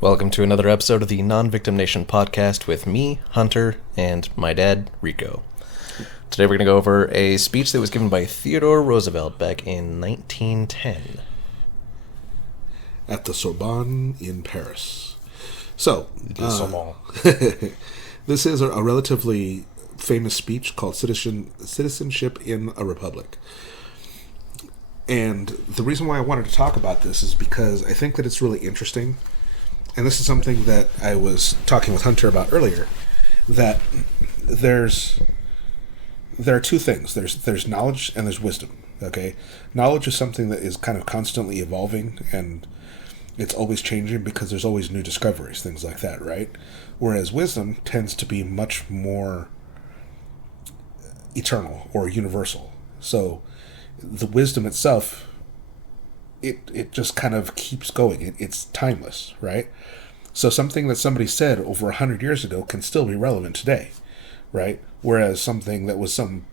Welcome to another episode of the Non-Victim Nation podcast with me, Hunter, and my dad, Rico. Today we're going to go over a speech that was given by Theodore Roosevelt back in 1910. At the Sorbonne in Paris. So, Sorbonne. This is a relatively famous speech called Citizenship in a Republic. And the reason why I wanted to talk about this is because I think that it's really interesting. And this is something that I was talking with Hunter about earlier, that there are two things. There's knowledge and there's wisdom, okay? Knowledge is something that is kind of constantly evolving, and it's always changing because there's always new discoveries, things like that, right? Whereas wisdom tends to be much more eternal or universal. So the wisdom itself, it just kind of keeps going. It's timeless, right? So something that somebody said over 100 years ago can still be relevant today, right? Whereas something that was some,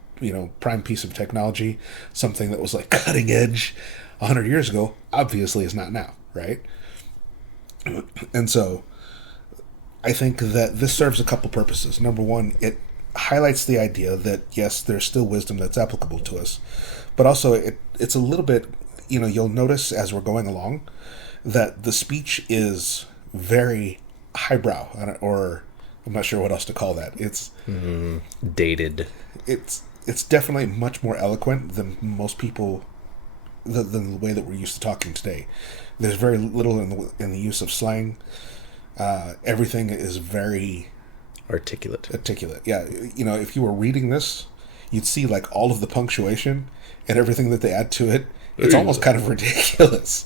prime piece of technology, something that was like cutting edge 100 years ago, obviously is not now, right? And so I think that this serves a couple purposes. Number one, it highlights the idea that, yes, there's still wisdom that's applicable to us, but also it's a little bit, you'll notice as we're going along that the speech is very highbrow, or I'm not sure what else to call that. It's Dated. It's definitely much more eloquent than most people, than the way that we're used to talking today. There's very little in the use of slang. Everything is very Articulate. Yeah, if you were reading this, you'd see like all of the punctuation and everything that they add to it. It's almost kind of ridiculous.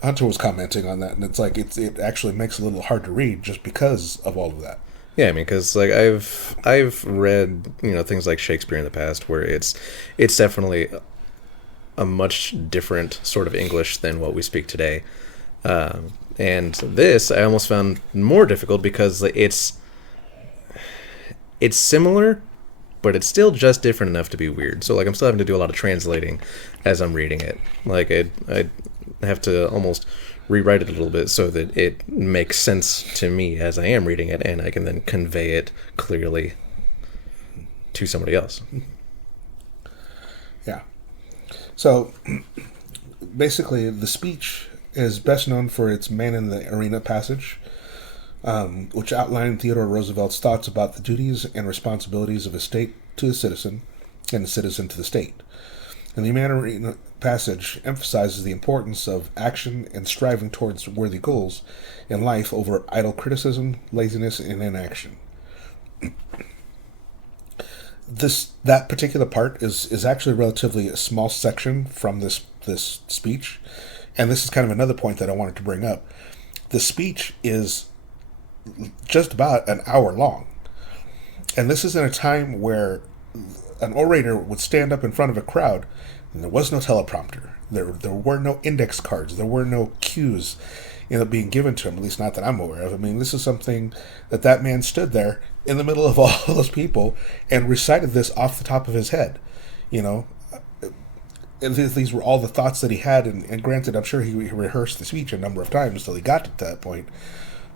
Hunter was commenting on that, and it's like it actually makes it a little hard to read just because of all of that. Yeah, I mean, because like I've read things like Shakespeare in the past, where it's definitely a much different sort of English than what we speak today. And this I almost found more difficult because it's similar, but it's still just different enough to be weird. So like I'm still having to do a lot of translating as I'm reading it. Like I have to almost rewrite it a little bit so that it makes sense to me as I am reading it, and I can then convey it clearly to somebody else. Yeah. So basically the speech is best known for its man in the arena passage, which outlined Theodore Roosevelt's thoughts about the duties and responsibilities of a state to a citizen and a citizen to the state. And the man in the arena passage emphasizes the importance of action and striving towards worthy goals in life over idle criticism, laziness, and inaction. That particular part is actually relatively a small section from this speech, and this is kind of another point that I wanted to bring up. The speech is just about an hour long, and this is in a time where an orator would stand up in front of a crowd, and there was no teleprompter. There were no index cards. There were no cues, being given to him. At least not that I'm aware of. I mean, this is something that man stood there in the middle of all those people and recited this off the top of his head. And these were all the thoughts that he had. And granted, I'm sure he rehearsed the speech a number of times till he got to that point.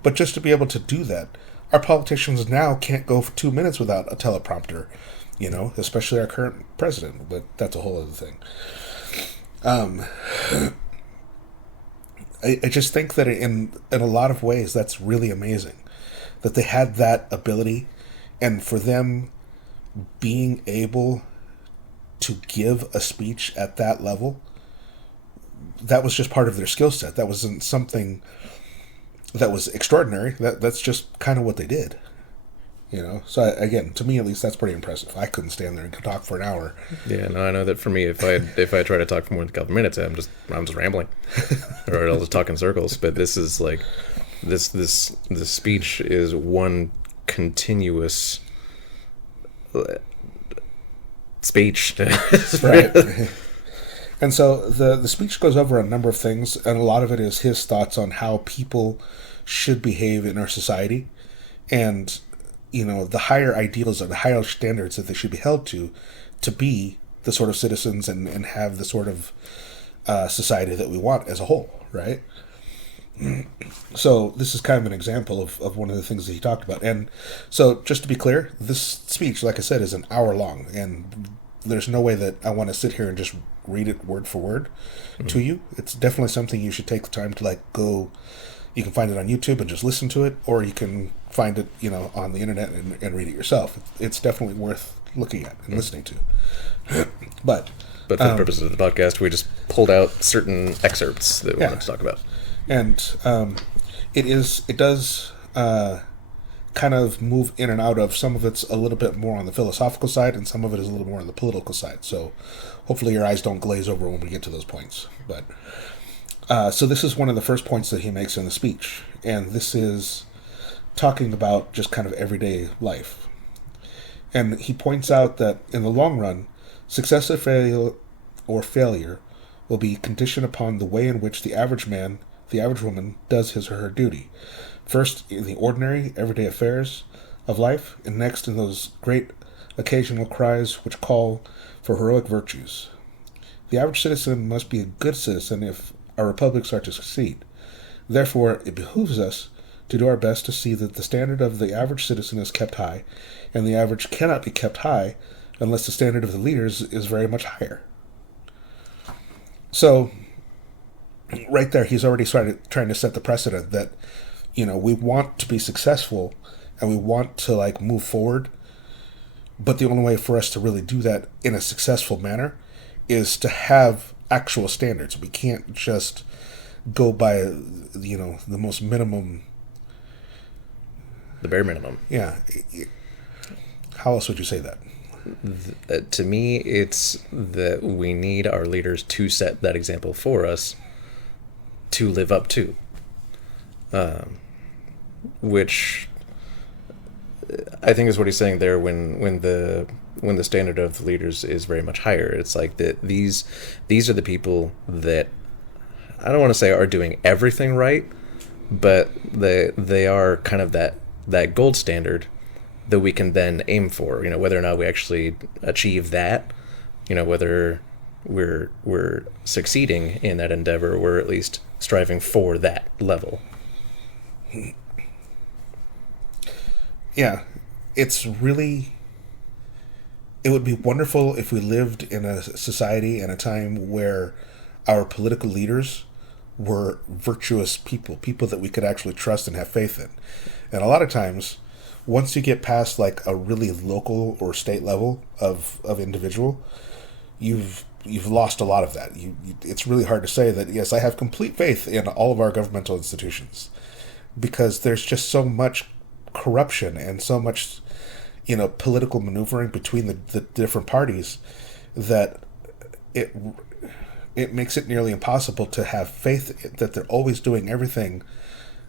But just to be able to do that, our politicians now can't go for 2 minutes without a teleprompter. Especially our current president, but that's a whole other thing. I just think that in a lot of ways, that's really amazing that they had that ability, and for them being able to give a speech at that level, that was just part of their skill set. That wasn't something that was extraordinary. That's just kind of what they did. So again, to me at least, that's pretty impressive. I couldn't stand there and talk for an hour. Yeah, no, I know that for me, if I try to talk for more than a couple minutes, I'm just rambling, or I'll just talk in circles. But this is like this speech is one continuous speech, right? And so the speech goes over a number of things, and a lot of it is his thoughts on how people should behave in our society, and the higher ideals or the higher standards that they should be held to be the sort of citizens and have the sort of society that we want as a whole, right? So this is kind of an example of one of the things that he talked about. And so just to be clear, this speech, like I said, is an hour long, and there's no way that I want to sit here and just read it word for word to you. It's definitely something you should take the time to like go. You can find it on YouTube and just listen to it, or you can find it, on the internet and read it yourself. It's definitely worth looking at and listening to. But But for the purposes of the podcast, we just pulled out certain excerpts that we wanted to talk about. And it does kind of move in and out of, some of it's a little bit more on the philosophical side, and some of it is a little more on the political side. So hopefully your eyes don't glaze over when we get to those points. But so this is one of the first points that he makes in the speech, and this is talking about just kind of everyday life. And he points out that in the long run, success or failure will be conditioned upon the way in which the average man, the average woman, does his or her duty. First, in the ordinary, everyday affairs of life, and next in those great occasional cries which call for heroic virtues. The average citizen must be a good citizen if our republics are to succeed. Therefore, it behooves us to do our best to see that the standard of the average citizen is kept high, and the average cannot be kept high unless the standard of the leaders is very much higher. So, right there, he's already started trying to set the precedent that, we want to be successful and we want to like move forward, but the only way for us to really do that in a successful manner is to have actual standards. We can't just go by, the most minimum. The bare minimum. Yeah. How else would you say that? To me, it's that we need our leaders to set that example for us to live up to. Which I think is what he's saying there when the standard of the leaders is very much higher. It's like that these are the people that I don't want to say are doing everything right, but they are kind of that gold standard that we can then aim for. Whether or not we actually achieve that, whether we're succeeding in that endeavor, we're at least striving for that level. Yeah, it would be wonderful if we lived in a society and a time where our political leaders were virtuous people that we could actually trust and have faith in. And a lot of times, once you get past like a really local or state level of individual, you've lost a lot of that. It's really hard to say that, yes, I have complete faith in all of our governmental institutions, because there's just so much corruption and so much, political maneuvering between the different parties that it makes it nearly impossible to have faith that they're always doing everything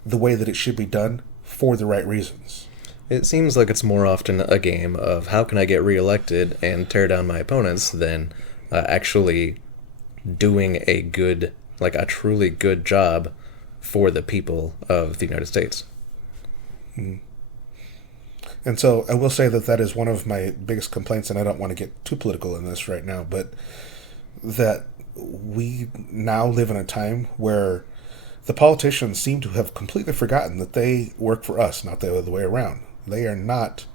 the way that it should be done for the right reasons. It seems like it's more often a game of how can I get reelected and tear down my opponents than actually doing a truly good job for the people of the United States. Mm. And so I will say that is one of my biggest complaints, and I don't want to get too political in this right now, but that we now live in a time where the politicians seem to have completely forgotten that they work for us, not the other way around. They are not.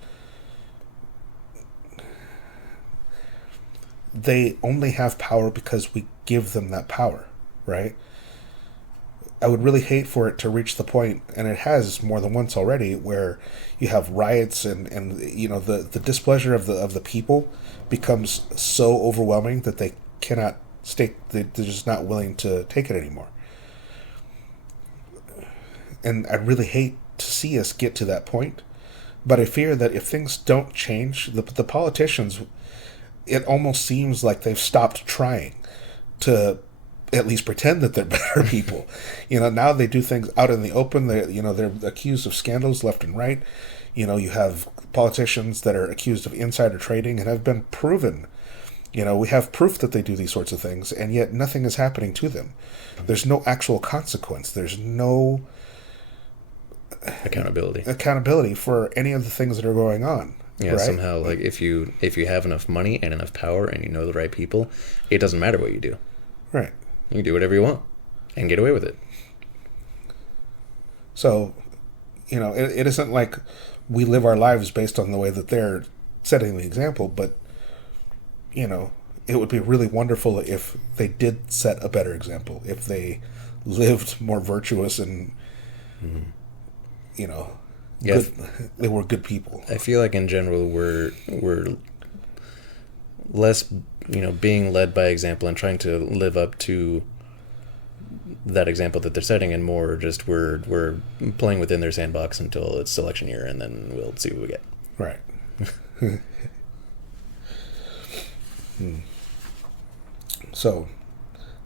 They only have power because we give them that power, right? I would really hate for it to reach the point, and it has more than once already, where you have riots and the displeasure of the people becomes so overwhelming that they cannot they're just not willing to take it anymore. And I really hate to see us get to that point, but I fear that if things don't change, the politicians, it almost seems like they've stopped trying to at least pretend that they're better people. Now they do things out in the open. They're accused of scandals left and right. You have politicians that are accused of insider trading and have been proven. We have proof that they do these sorts of things, and yet nothing is happening to them. There's no actual consequence. There's no accountability for any of the things that are going on. Yeah, right? Somehow, like if you have enough money and enough power and you know the right people, it doesn't matter what you do. Right. You can do whatever you want and get away with it. So, it isn't like we live our lives based on the way that they're setting the example, but, it would be really wonderful if they did set a better example, if they lived more virtuous and, you know, Yeah, good, they were good people. I feel like in general we're less, being led by example and trying to live up to that example that they're setting, and more just we're playing within their sandbox until it's selection year, and then we'll see what we get. Right. So,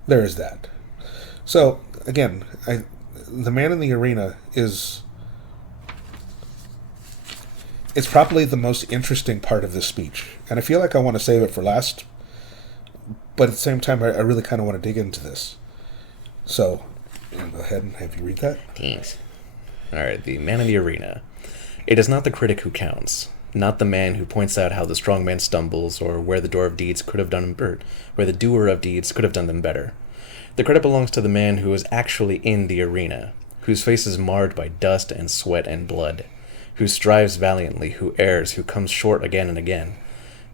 there is that. So, again, the man in the arena is... It's probably the most interesting part of this speech. And I feel like I want to save it for last, but at the same time, I really kind of want to dig into this. So, I'll go ahead and have you read that. Thanks. All right, the man in the arena. It is not the critic who counts, not the man who points out how the strong man stumbles, or where the doer of deeds could have done, or where the doer of deeds could have done them better. The credit belongs to the man who is actually in the arena, whose face is marred by dust and sweat and blood, who strives valiantly, who errs, who comes short again and again,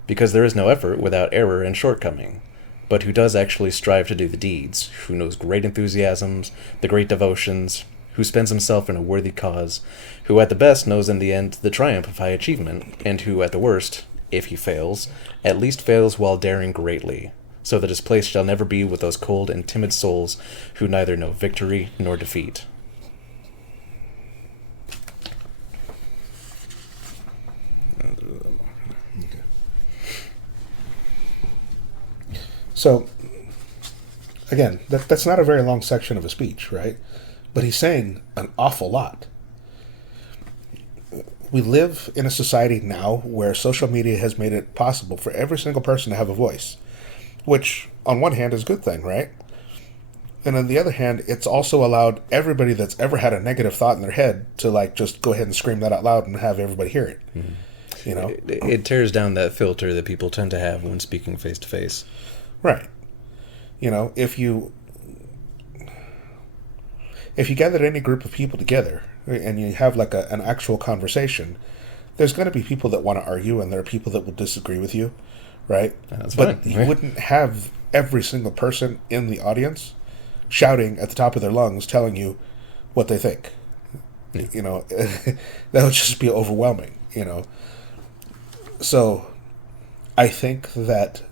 because there is no effort without error and shortcoming, but who does actually strive to do the deeds, who knows great enthusiasms, the great devotions, who spends himself in a worthy cause, who at the best knows in the end the triumph of high achievement, and who at the worst, if he fails, at least fails while daring greatly, so that his place shall never be with those cold and timid souls who neither know victory nor defeat. So, again, that's not a very long section of a speech, right? But he's saying an awful lot. We live in a society now where social media has made it possible for every single person to have a voice, which, on one hand, is a good thing, right? And on the other hand, it's also allowed everybody that's ever had a negative thought in their head to, just go ahead and scream that out loud and have everybody hear it. Mm-hmm. It tears down that filter that people tend to have when speaking face to face. Right. If you gathered any group of people together and you have an actual conversation, there's going to be people that want to argue and there are people that will disagree with you, right? That's but fine. You wouldn't have every single person in the audience shouting at the top of their lungs telling you what they think. Yeah. That would just be overwhelming, So I think that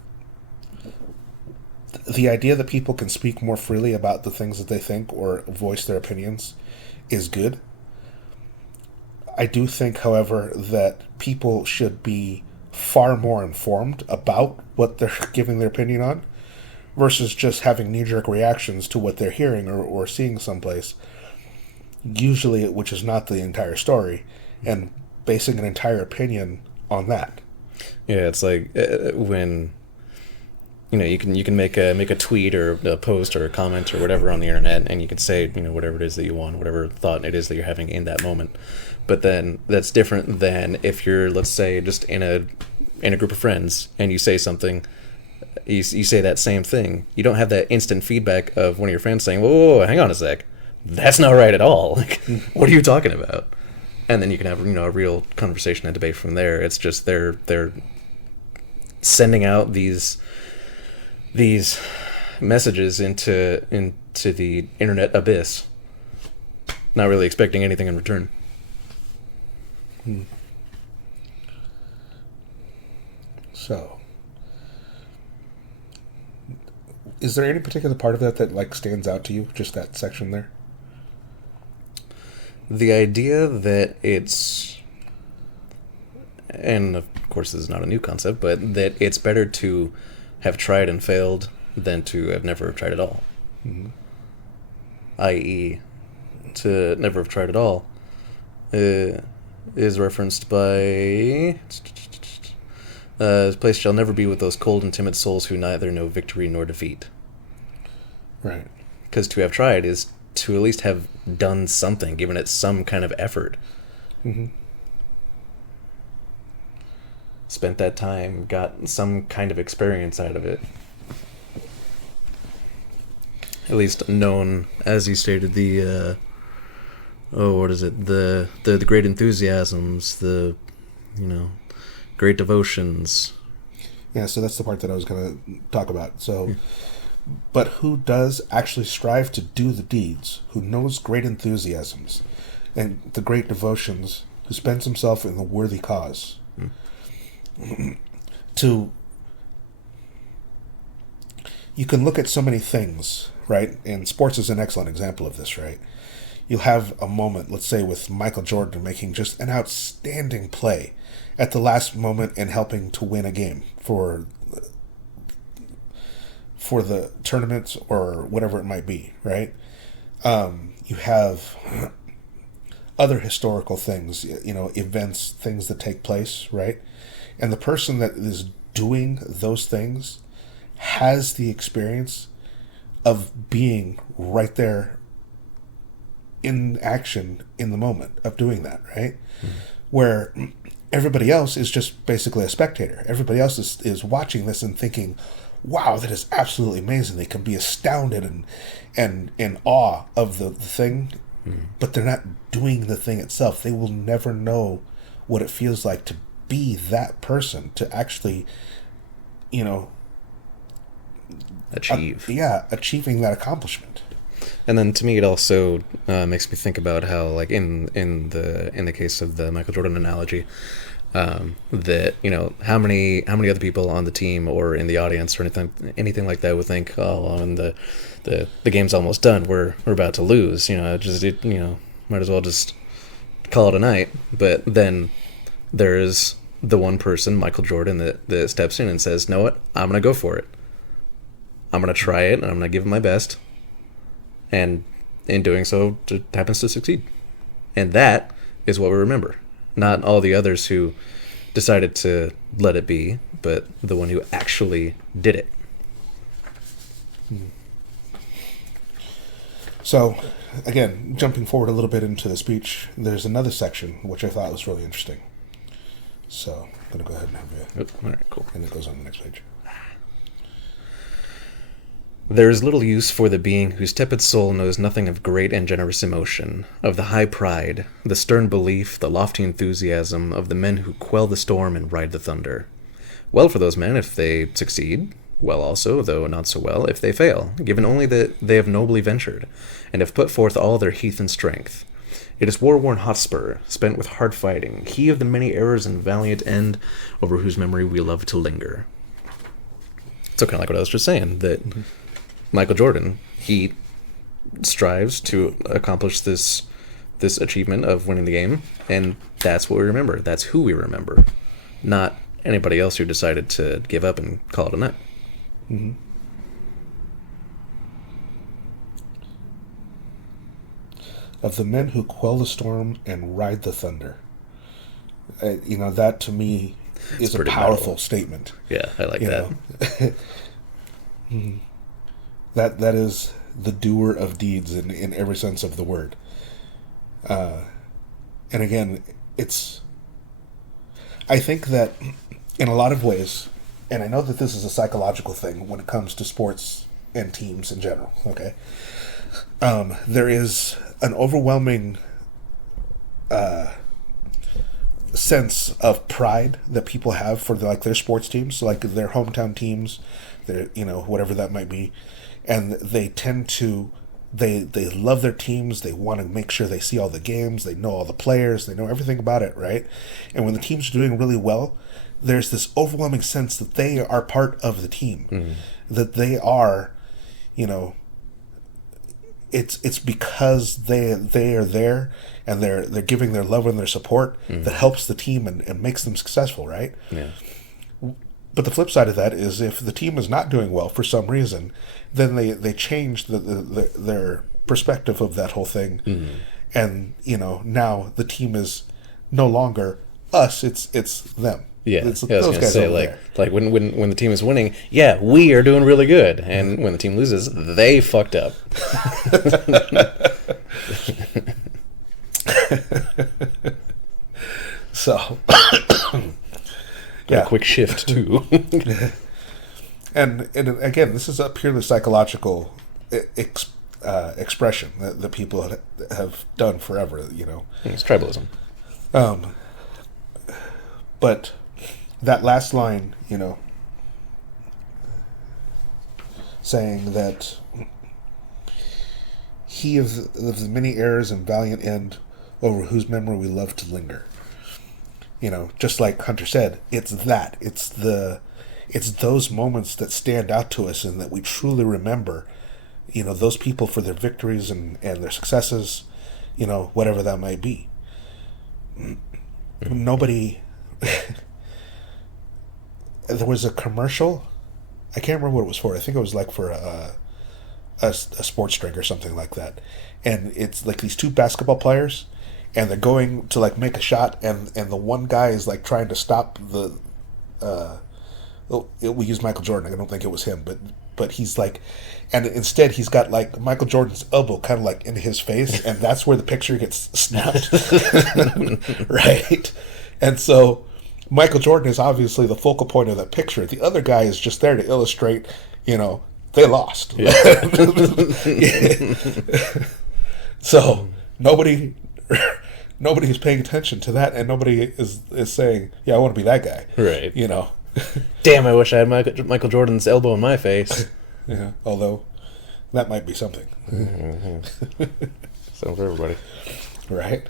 the idea that people can speak more freely about the things that they think or voice their opinions is good. I do think, however, that people should be far more informed about what they're giving their opinion on versus just having knee-jerk reactions to what they're hearing or seeing someplace, usually which is not the entire story, and basing an entire opinion on that. Yeah, it's like when... you can make a tweet or a post or a comment or whatever on the internet, and you can say, whatever it is that you want, whatever thought it is that you're having in that moment. But then that's different than if you're, let's say, just in a group of friends and you say something, you say that same thing. You don't have that instant feedback of one of your friends saying, whoa, hang on a sec, that's not right at all. Like, what are you talking about? And then you can have, a real conversation and debate from there. It's just they're sending out these messages into the internet abyss, not really expecting anything in return. So, is there any particular part of that stands out to you? Just that section there? The idea that it's, and of course this is not a new concept, but that it's better to have tried and failed than to have never tried at all. Mm-hmm. I.e., to never have tried at all is referenced by this place shall never be with those cold and timid souls who neither know victory nor defeat. Right. Because to have tried is to at least have done something, given it some kind of effort. Mm-hmm. Spent that time, got some kind of experience out of it. At least known, as he stated, the oh, what is it? The great enthusiasms, the, you know, great devotions. Yeah, so that's the part that I was going to talk about. So, but who does actually strive to do the deeds, who knows great enthusiasms and the great devotions, who spends himself in the worthy cause. To You can look at so many things, right? And sports is an excellent example of this, right? You'll have a moment, let's say with Michael Jordan making just an outstanding play at the last moment and helping to win a game for the tournament or whatever it might be, right? You have other historical things, events, things that take place, right? And the person that is doing those things has the experience of being right there in action in the moment of doing that, right? Mm-hmm. Where everybody else is just basically a spectator. Everybody else is watching this and thinking, wow, that is absolutely amazing. They can be astounded and in awe of the thing, but they're not doing the thing itself. They will never know what it feels like to be that person, to actually, achieving that accomplishment. And then to me, it also makes me think about how, like in the case of the Michael Jordan analogy, that how many other people on the team or in the audience or anything like that would think, oh, well, and the game's almost done, we're about to lose, might as well just call it a night. But then there's the one person, Michael Jordan, that steps in and says, know what, I'm gonna go for it. I'm gonna try it, and I'm gonna give it my best. And in doing so, it happens to succeed. And that is what we remember. Not all the others who decided to let it be, but the one who actually did it. So, again, jumping forward a little bit into the speech, there's another section which I thought was really interesting. So, I'm going to go ahead and have you. All right, cool. And it goes on the next page. There is little use for the being whose tepid soul knows nothing of great and generous emotion, of the high pride, the stern belief, the lofty enthusiasm of the men who quell the storm and ride the thunder. Well for those men if they succeed, well also, though not so well, if they fail, given only that they have nobly ventured, and have put forth all their heathen strength. It is war-worn Hotspur, spent with hard fighting, he of the many errors and valiant end, over whose memory we love to linger. So kind of like what I was just saying, that Michael Jordan, he strives to accomplish this achievement of winning the game, and that's what we remember. That's who we remember, not anybody else who decided to give up and call it a night. Mm-hmm. Of the men who quell the storm and ride the thunder. That to me is a powerful statement. Yeah, I like that. Mm-hmm. That is the doer of deeds in every sense of the word. And again, I think that in a lot of ways, and I know that this is a psychological thing when it comes to sports and teams in general, okay? There is an overwhelming sense of pride that people have for their sports teams, like their hometown teams, their whatever that might be. And they tend to, they love their teams. They want to make sure they see all the games. They know all the players. They know everything about it, right? And when the team's doing really well, there's this overwhelming sense that they are part of the team. Mm-hmm. That they are, it's because they are there and they're giving their love and their support that helps the team and makes them successful, right? Yeah. But the flip side of that is if the team is not doing well for some reason, then they change their perspective of that whole thing. Mm-hmm. And, now the team is no longer us, it's them. Yeah, it's I was those guys say, over there. Like when the team is winning, yeah, we are doing really good. And when the team loses, they fucked up. So... Yeah. A quick shift too. and again, this is a purely psychological expression that people have done forever. It's tribalism. Um, but that last line, saying that he of the many errors and valiant end, over whose memory we love to linger. Just like Hunter said, it's that. It's those moments that stand out to us and that we truly remember. Those people for their victories and their successes, whatever that might be. Nobody. There was a commercial. I can't remember what it was for. I think it was like for a sports drink or something like that. And it's like these two basketball players, and they're going to like make a shot, and the one guy is like trying to stop the. We used Michael Jordan. I don't think it was him, but he's like, and instead he's got like Michael Jordan's elbow kind of like in his face, and that's where the picture gets snapped, right? And so Michael Jordan is obviously the focal point of that picture. The other guy is just there to illustrate, they lost. Yeah. So nobody is paying attention to that, and nobody is saying, "Yeah, I want to be that guy." Right. Damn! I wish I had Michael Jordan's elbow in my face. Yeah. Although that might be something. Mm-hmm. Something for everybody. Right.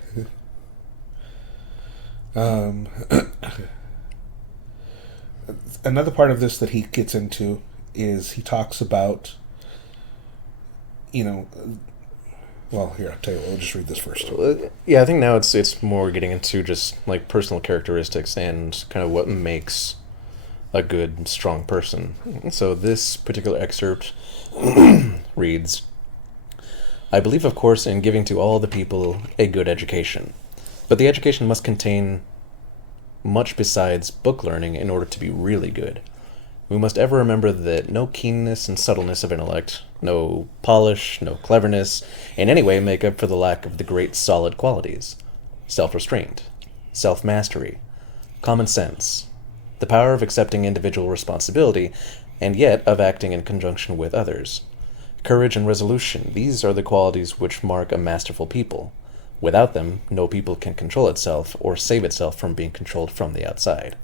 Another part of this that he gets into is he talks about, well, here, I'll tell you what, we'll just read this first. Yeah, I think now it's more getting into just like personal characteristics and kind of what makes a good, strong person. So this particular excerpt reads, "I believe, of course, in giving to all the people a good education. But the education must contain much besides book learning in order to be really good. We must ever remember that no keenness and subtleness of intellect, no polish, no cleverness, in any way make up for the lack of the great solid qualities: self-restraint, self-mastery, common sense, the power of accepting individual responsibility, and yet of acting in conjunction with others. Courage and resolution, these are the qualities which mark a masterful people. Without them, no people can control itself or save itself from being controlled from the outside."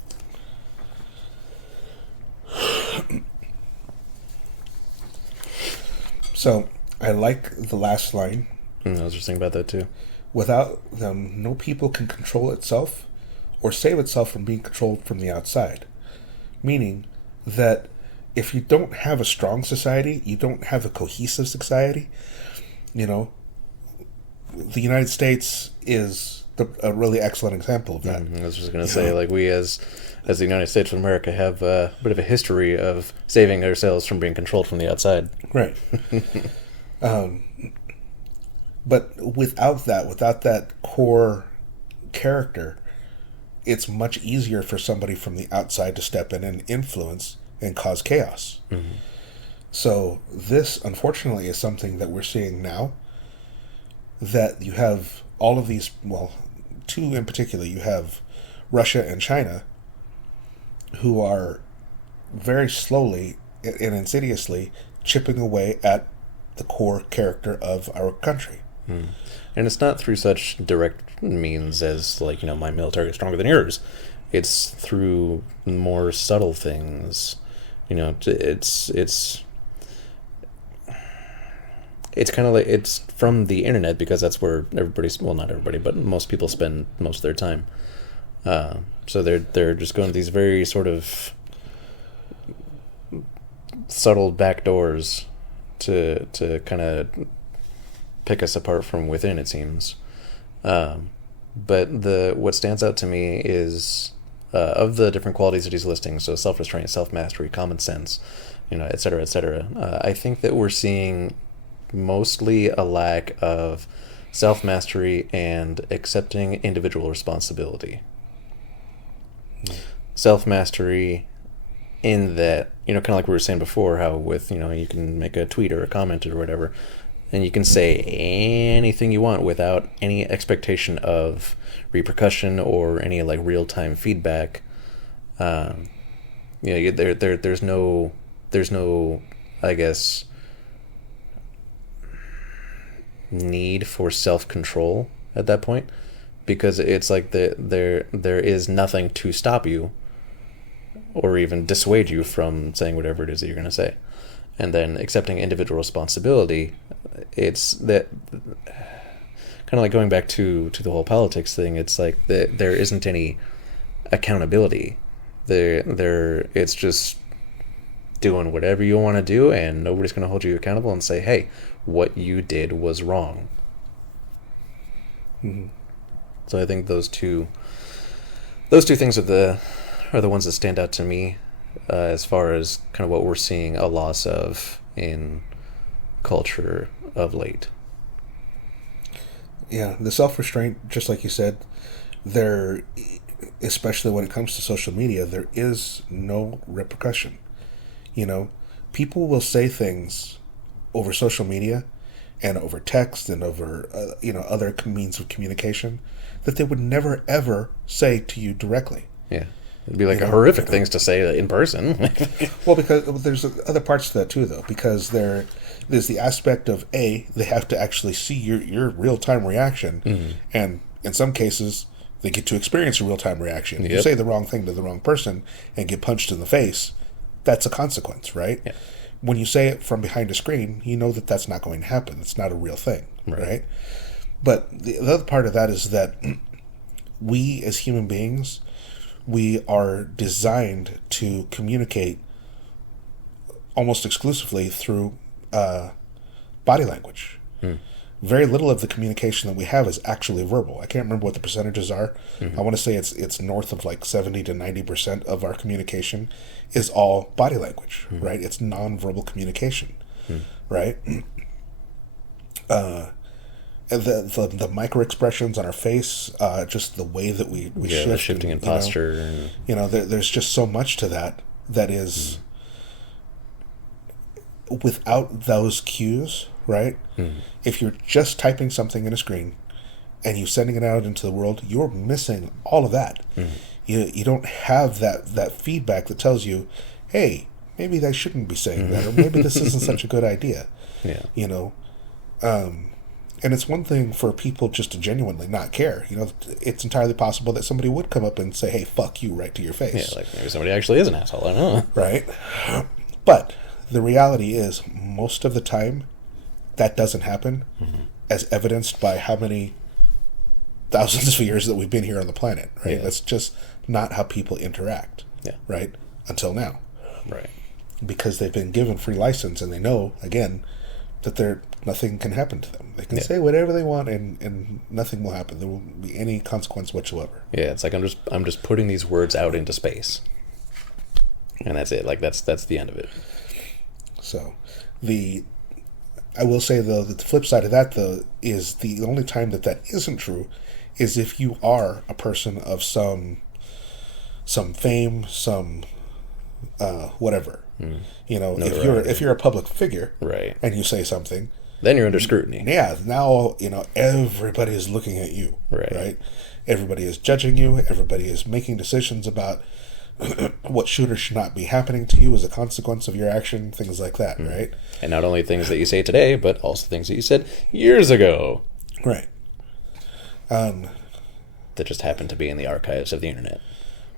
So, I like the last line. I was just thinking about that too. Without them, no people can control itself or save itself from being controlled from the outside. Meaning that if you don't have a strong society, you don't have a cohesive society. The United States is a really excellent example of that. I was just going to say, like, we as the United States of America have a bit of a history of saving ourselves from being controlled from the outside. Right. But without that core character, it's much easier for somebody from the outside to step in and influence and cause chaos. Mm-hmm. So this, unfortunately, is something that we're seeing now, that you have all of these, well, two in particular, you have Russia and China, who are very slowly and insidiously chipping away at the core character of our country. Hmm. And it's not through such direct means as, like, my military is stronger than yours. It's through more subtle things. It's kind of like, it's from the internet, because that's where everybody's, well, not everybody, but most people spend most of their time. So they're just going to these very sort of subtle back doors to kind of pick us apart from within, it seems. But what stands out to me is, of the different qualities that he's listing, so self-restraint, self-mastery, common sense, et cetera, et cetera, I think that we're seeing mostly a lack of self-mastery and accepting individual responsibility. Self-mastery in that, kind of like we were saying before, how with, you can make a tweet or a comment or whatever, and you can say anything you want without any expectation of repercussion or any, like, real-time feedback. There's no, I guess, need for self-control at that point, because it's like there is nothing to stop you or even dissuade you from saying whatever it is that you're going to say. And then accepting individual responsibility, it's that kind of like going back to the whole politics thing. It's like there isn't any accountability. It's just doing whatever you want to do, and nobody's going to hold you accountable and say, hey, what you did was wrong. Mm-hmm. So I think those two things are the ones that stand out to me, as far as kind of what we're seeing a loss of in culture of late. Yeah, the self-restraint, just like you said, there, especially when it comes to social media, there is no repercussion. You know, people will say things over social media and over text and over other means of communication that they would never ever say to you directly. Yeah, it'd be like horrific things to say in person. Well, because there's other parts to that too, though, because there's the aspect of they have to actually see your real time reaction, mm-hmm. and in some cases they get to experience a real time reaction. Yep. You say the wrong thing to the wrong person and get punched in the face. That's a consequence, right? Yeah. When you say it from behind a screen, you know that that's not going to happen. It's not a real thing, right? But the other part of that is that we as human beings, we are designed to communicate almost exclusively through body language. Very little of the communication that we have is actually verbal. I can't remember what the percentages are. Mm-hmm. I want to say it's north of like 70 to 90% of our communication is all body language, mm-hmm. right? It's nonverbal communication, right? The micro expressions on our face, just the way that we shift, the shifting in posture. There's just so much to that is without those cues, right? If you're just typing something in a screen and you're sending it out into the world, you're missing all of that. You don't have that feedback that tells you, hey, maybe I shouldn't be saying that, or maybe this isn't such a good idea. Yeah. And it's one thing for people just to genuinely not care. It's entirely possible that somebody would come up and say, hey, fuck you, right to your face. Yeah, like maybe somebody actually is an asshole, I don't know. Right? But the reality is, most of the time, that doesn't happen, as evidenced by how many thousands of years that we've been here on the planet, right? Yeah. That's just not how people interact, right? Until now. Right. Because they've been given free license, and they know, again, that nothing can happen to them. They can say whatever they want, and nothing will happen. There won't be any consequence whatsoever. Yeah, it's like I'm just putting these words out into space, and that's it. Like that's the end of it. So, I will say, though, that the flip side of that, though, is the only time that isn't true is if you are a person of some fame, some whatever. If you're a public figure, right, and you say something, then you're under scrutiny. Yeah, now everybody is looking at you, right? Everybody is judging you. Everybody is making decisions about what should or should not be happening to you as a consequence of your action, things like that, right? And not only things that you say today, but also things that you said years ago. Right. That just happen to be in the archives of the internet.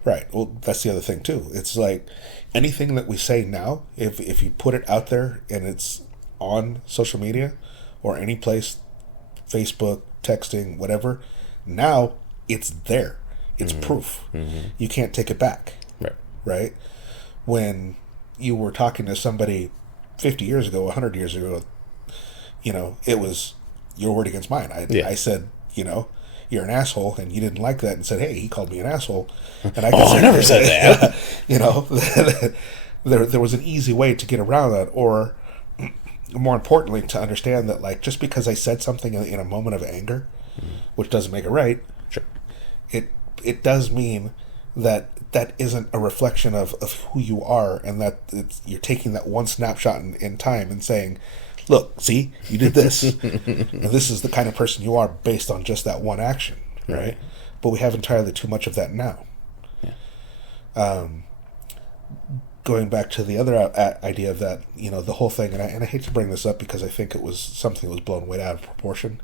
Right. Well, that's the other thing, too. It's like anything that we say now, if you put it out there and it's on social media or any place, Facebook, texting, whatever, now it's there. It's proof. You can't take it back. Right? When you were talking to somebody 50 years ago, 100 years ago, it was your word against mine. I said, you're an asshole, and you didn't like that and said, hey, he called me an asshole. And I never said that. There was an easy way to get around that, or more importantly, to understand that, like, just because I said something in a moment of anger, which doesn't make it right, it does mean that isn't a reflection of who you are, and that you're taking that one snapshot in time and saying, look, see, you did this. And this is the kind of person you are based on just that one action, right? But we have entirely too much of that now. going back to the other idea of that, the whole thing, and I hate to bring this up because I think it was something that was blown way out of proportion.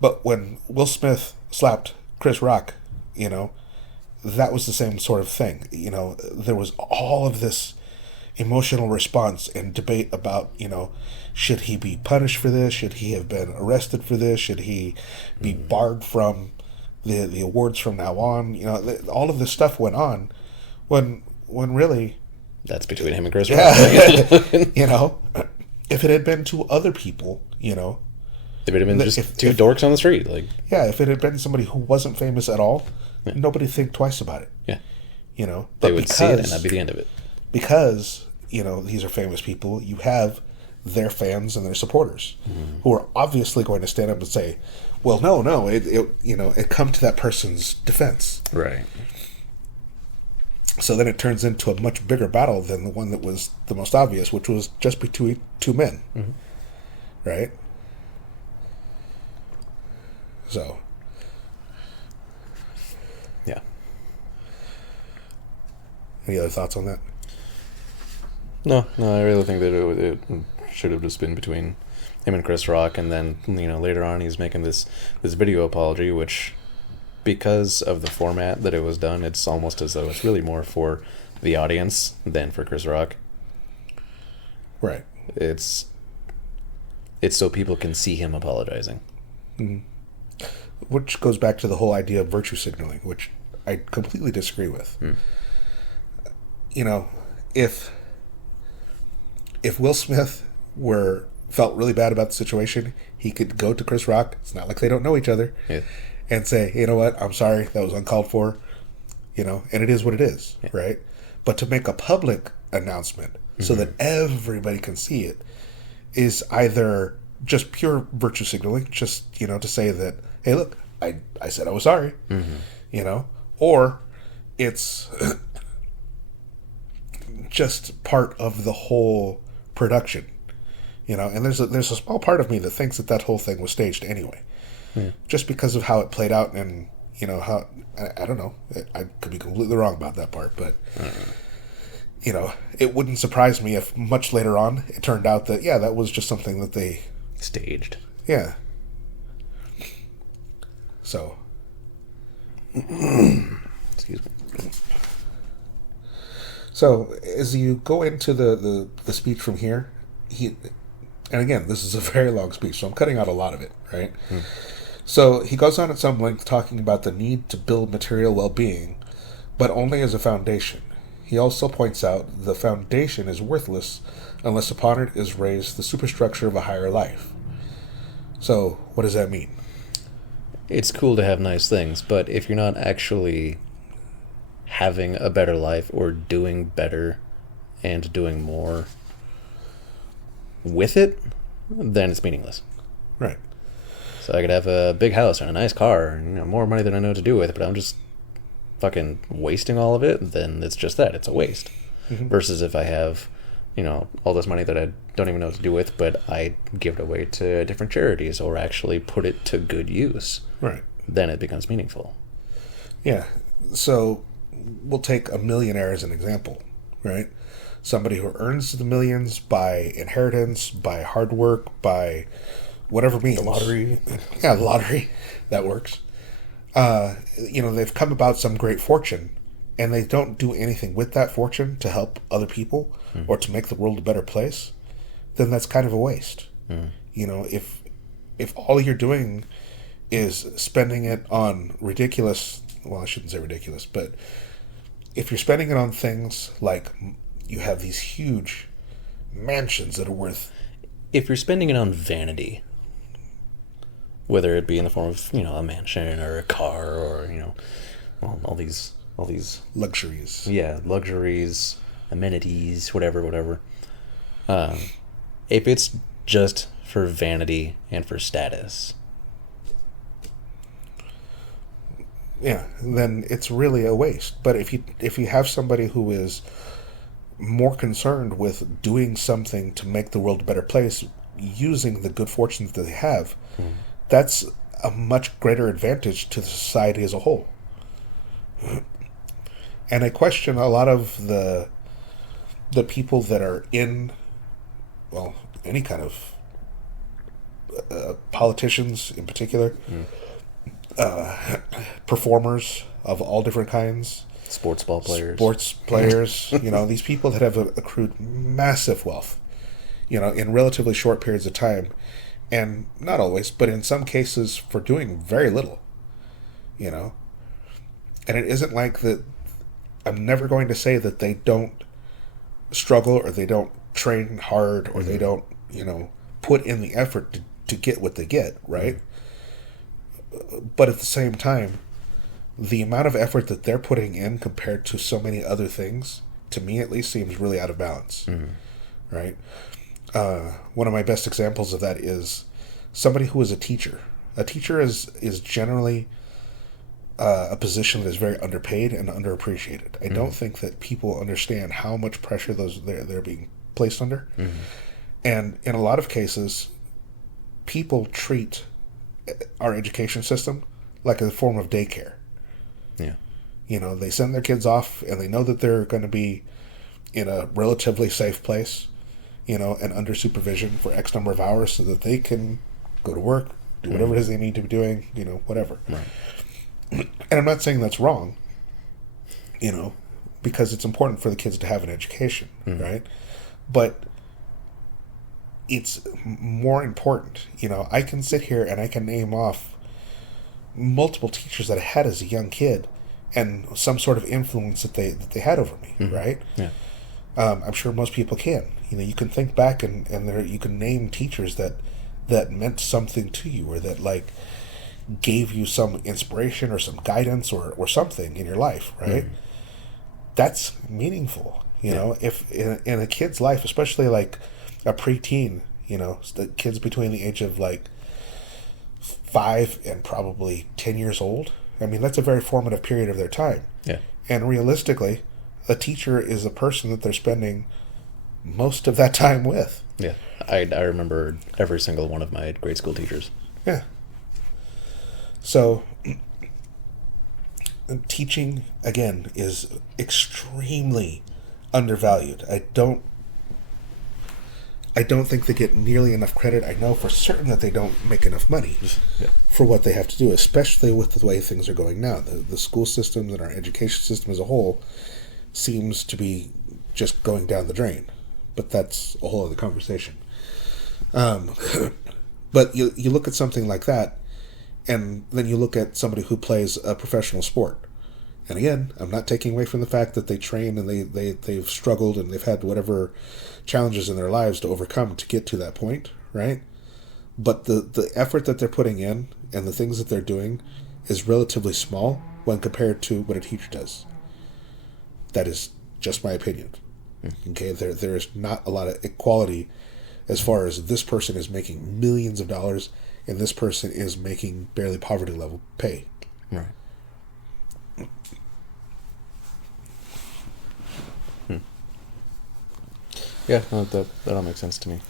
But when Will Smith slapped Chris Rock, that was the same sort of thing. There was all of this emotional response and debate about, should he be punished for this? Should he have been arrested for this? Should he be barred from the awards from now on? All of this stuff went on when really... That's between him and Chris Rock. If it had been to other people, if it had been just two dorks on the street. If it had been somebody who wasn't famous at all, nobody think twice about it. Yeah. But they would see it and that'd be the end of it. Because, these are famous people, you have their fans and their supporters who are obviously going to stand up and say, well, no, it come to that person's defense. Right. So then it turns into a much bigger battle than the one that was the most obvious, which was just between two men. Right? So. Yeah. Any other thoughts on that? No, I really think that it should have just been between him and Chris Rock, and then, later on he's making this video apology, which... because of the format that it was done, it's almost as though it's really more for the audience than for Chris Rock. Right. It's so people can see him apologizing. Which goes back to the whole idea of virtue signaling, which I completely disagree with. If Will Smith felt really bad about the situation, he could go to Chris Rock. It's not like they don't know each other. Yeah. And say, you know what, I'm sorry, that was uncalled for, and it is what it is, right? But to make a public announcement so that everybody can see it is either just pure virtue signaling, just, to say that, hey, look, I said I was sorry, or it's just part of the whole production, and there's a small part of me that thinks that whole thing was staged anyway. Just because of how it played out, and how I don't know, I could be completely wrong about that part, but it wouldn't surprise me if much later on it turned out that that was just something that they staged. Yeah. So. Excuse me. So as you go into the speech from here, and again, this is a very long speech, so I'm cutting out a lot of it, right? So he goes on at some length talking about the need to build material well-being, but only as a foundation. He also points out the foundation is worthless unless upon it is raised the superstructure of a higher life. So what does that mean? It's cool to have nice things, but if you're not actually having a better life or doing better and doing more with it, then it's meaningless. Right. So I could have a big house and a nice car and more money than I know what to do with, but I'm just fucking wasting all of it, then it's just that. It's a waste. Versus if I have, all this money that I don't even know what to do with, but I give it away to different charities or actually put it to good use. Right. Then it becomes meaningful. Yeah. So we'll take a millionaire as an example, right? Somebody who earns the millions by inheritance, by hard work, by whatever means. The lottery. Yeah, the lottery. That works. They've come about some great fortune, and they don't do anything with that fortune to help other people or to make the world a better place, then that's kind of a waste. If all you're doing is spending it on ridiculous, well, I shouldn't say ridiculous, but if you're spending it on things like you have these huge mansions that are worth... If you're spending it on vanity, whether it be in the form of, a mansion or a car or, all these luxuries. Yeah, luxuries, amenities, whatever. If it's just for vanity and for status, yeah, then it's really a waste. But if you have somebody who is more concerned with doing something to make the world a better place, using the good fortunes that they have, that's a much greater advantage to the society as a whole. And I question a lot of the the people that are in, well, any kind of politicians in particular, performers of all different kinds, Sports ball players. sports players, these people that have accrued massive wealth, in relatively short periods of time, and not always, but in some cases for doing very little, and it isn't like that. I'm never going to say that they don't struggle or they don't train hard or they don't, put in the effort to get what they get, right? But at the same time, the amount of effort that they're putting in compared to so many other things, to me at least, seems really out of balance, right? One of my best examples of that is somebody who is a teacher. A teacher is generally a position that is very underpaid and underappreciated. I don't think that people understand how much pressure they're being placed under. And in a lot of cases, people treat our education system like a form of daycare. Yeah. They send their kids off and they know that they're going to be in a relatively safe place, and under supervision for X number of hours so that they can go to work, do whatever it is they need to be doing, whatever. Right. And I'm not saying that's wrong, because it's important for the kids to have an education, right? But it's more important. I can sit here and I can name off multiple teachers that I had as a young kid and some sort of influence that they had over me, right? Yeah. I'm sure most people can. You can think back and you can name teachers that meant something to you or that, like, gave you some inspiration or some guidance or something in your life, right? That's meaningful, if in a kid's life, especially like a preteen, the kids between the age of like 5 and probably 10 years old. I mean, that's a very formative period of their time. Yeah. And realistically, a teacher is the person that they're spending most of that time with. Yeah. I remember every single one of my grade school teachers. Yeah. So, teaching, again, is extremely undervalued. I don't think they get nearly enough credit. I know for certain that they don't make enough money for what they have to do, especially with the way things are going now. The school systems and our education system as a whole seems to be just going down the drain. But that's a whole other conversation. But you look at something like that, and then you look at somebody who plays a professional sport. And again, I'm not taking away from the fact that they train and they've struggled and they've had whatever challenges in their lives to overcome to get to that point, right? But the effort that they're putting in and the things that they're doing is relatively small when compared to what a teacher does. That is just my opinion. Okay, there is not a lot of equality as far as this person is making millions of dollars and this person is making barely poverty level pay. Right. Yeah, no, that all makes sense to me.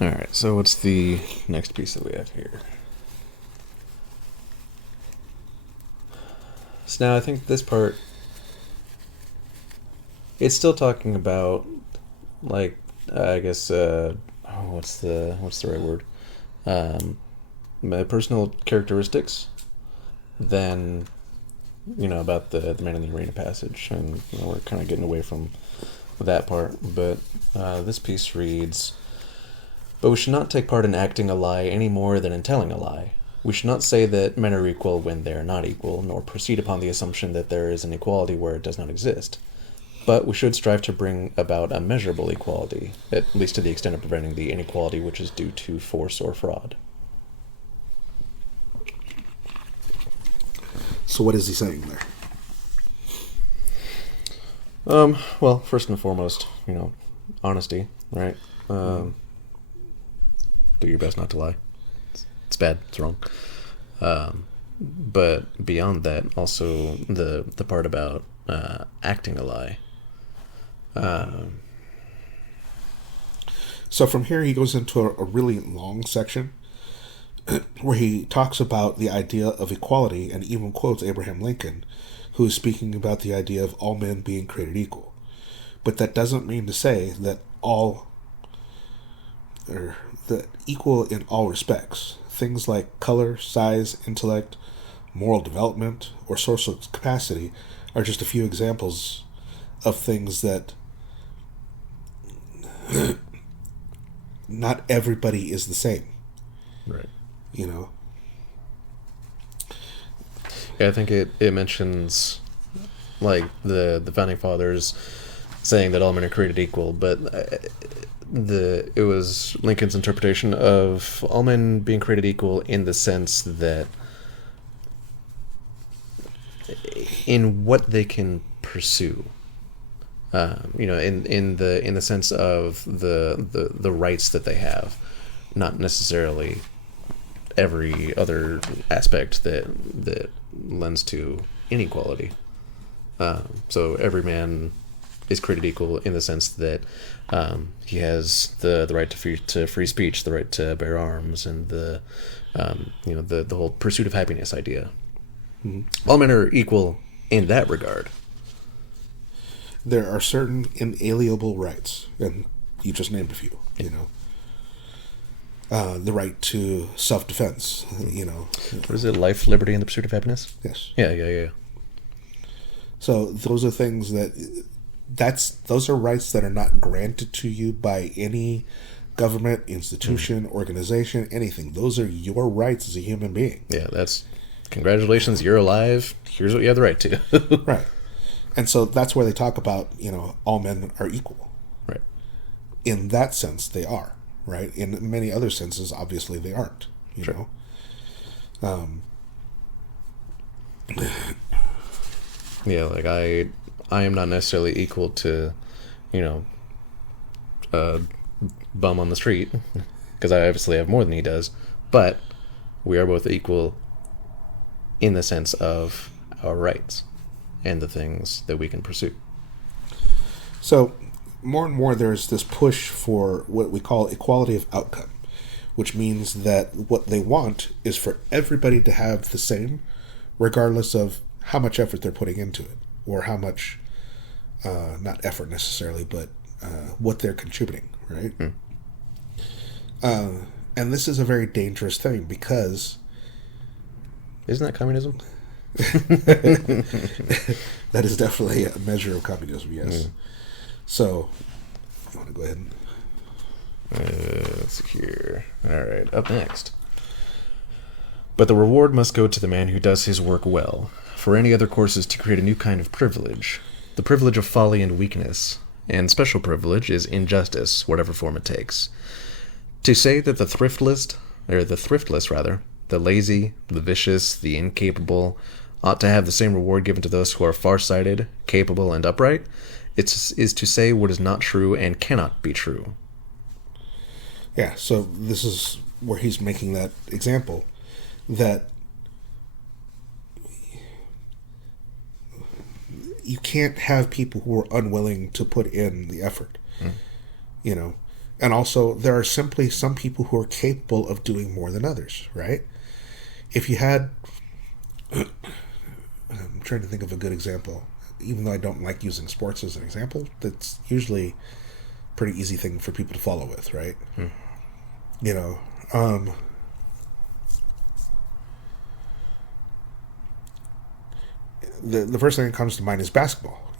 Alright, so what's the next piece that we have here? So now I think this part, it's still talking about, like, I guess, what's the right word? My personal characteristics, then, about the man in the arena passage, and we're kind of getting away from that part, but this piece reads, "But we should not take part in acting a lie any more than in telling a lie. We should not say that men are equal when they are not equal, nor proceed upon the assumption that there is an equality where it does not exist. But we should strive to bring about a measurable equality, at least to the extent of preventing the inequality which is due to force or fraud." So what is he saying there? Well, first and foremost, honesty, right? Do your best not to lie. It's bad. It's wrong. But beyond that, also the part about acting a lie. So from here, he goes into a really long section where he talks about the idea of equality and even quotes Abraham Lincoln, who is speaking about the idea of all men being created equal. But that doesn't mean to say that all, or that equal in all respects. Things like color, size, intellect, moral development, or social capacity are just a few examples of things that not everybody is the same. Right. You know? Yeah, I think it mentions, like, the founding fathers saying that all men are created equal, but it was Lincoln's interpretation of all men being created equal in the sense that in what they can pursue. In the sense of the rights that they have, not necessarily every other aspect that lends to inequality. So every man is created equal in the sense that he has the right to free speech, the right to bear arms, and the whole pursuit of happiness idea. Mm-hmm. All men are equal in that regard. There are certain inalienable rights, and you just named a few. You know, the right to self-defense. You know, what is it? Life, liberty, and the pursuit of happiness. Yes. Yeah. So those are things those are rights that are not granted to you by any government, institution, organization, anything. Those are your rights as a human being. Yeah, that's congratulations, you're alive. Here's what you have the right to. Right. And so that's where they talk about, all men are equal. Right. In that sense, they are. Right. In many other senses, obviously, they aren't. You know. Yeah, like I am not necessarily equal to, a bum on the street, because I obviously have more than he does, but we are both equal in the sense of our rights and the things that we can pursue. So more and more there's this push for what we call equality of outcome, which means that what they want is for everybody to have the same, regardless of how much effort they're putting into it, or how much, not effort necessarily, but what they're contributing, right? And this is a very dangerous thing because... Isn't that communism? That is definitely a measure of communism, yes. So, you want to go ahead and... let's see here. All right, up next. But the reward must go to the man who does his work well. For any other course is to create a new kind of privilege, the privilege of folly and weakness, and special privilege is injustice, whatever form it takes. To say that the thriftless, the lazy, the vicious, the incapable, ought to have the same reward given to those who are far-sighted, capable, and upright, is to say what is not true and cannot be true. Yeah, so this is where he's making that example, that you can't have people who are unwilling to put in the effort, and also there are simply some people who are capable of doing more than others, right? If you had, I'm trying to think of a good example, even though I don't like using sports as an example, that's usually a pretty easy thing for people to follow with, right? The first thing that comes to mind is basketball.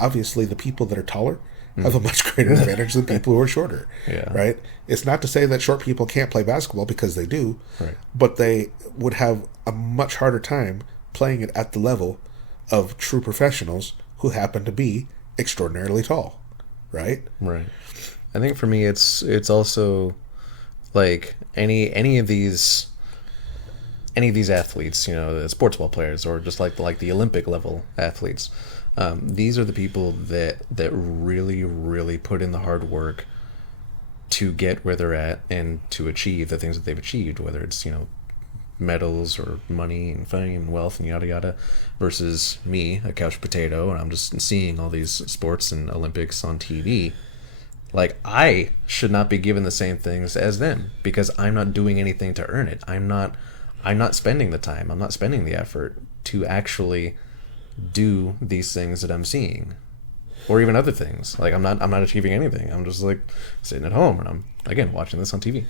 Obviously the people that are taller have a much greater advantage than people who are shorter. Yeah. Right? It's not to say that short people can't play basketball, because they do, right, but they would have a much harder time playing it at the level of true professionals who happen to be extraordinarily tall. Right? Right. I think for me it's also like any of these athletes, the sports ball players, or just like the Olympic level athletes. These are the people that really, really put in the hard work to get where they're at and to achieve the things that they've achieved, whether it's, medals or money and fame and wealth and yada yada, versus me, a couch potato, and I'm just seeing all these sports and Olympics on TV, Like, I should not be given the same things as them because I'm not doing anything to earn it. I'm not spending the time. I'm not spending the effort to actually do these things that I'm seeing. Or even other things. Like, I'm not achieving anything. I'm just like sitting at home and I'm again watching this on TV.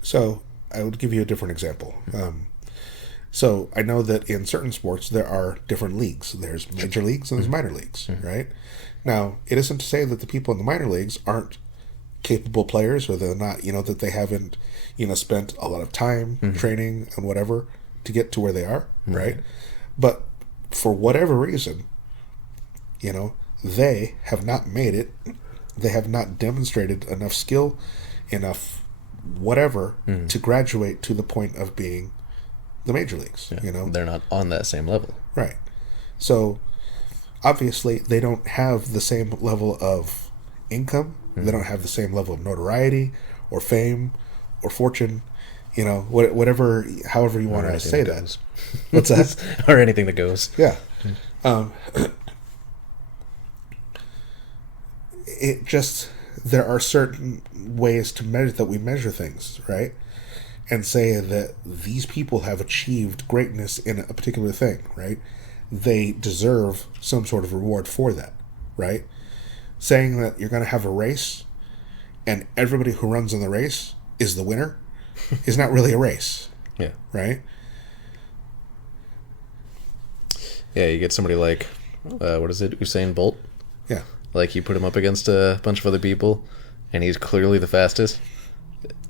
So I would give you a different example. So I know that in certain sports there are different leagues. There's major leagues and there's minor leagues, right? Now, it isn't to say that the people in the minor leagues aren't capable players, or they're not, that they haven't, spent a lot of time training and whatever to get to where they are, right? But for whatever reason, they have not made it. They have not demonstrated enough skill, enough whatever to graduate to the point of being the major leagues. They're not on that same level, right? So obviously they don't have the same level of income. They don't have the same level of notoriety or fame or fortune. Whatever, however you want to say that. What's that? Or anything that goes. Yeah. It just, there are certain ways to measure that we measure things, right? And say that these people have achieved greatness in a particular thing, right? They deserve some sort of reward for that, right? Saying that you're going to have a race and everybody who runs in the race is the winner is not really a race. Yeah. Right? Yeah, you get somebody like, what is it, Usain Bolt? Yeah. Like, you put him up against a bunch of other people, and he's clearly the fastest.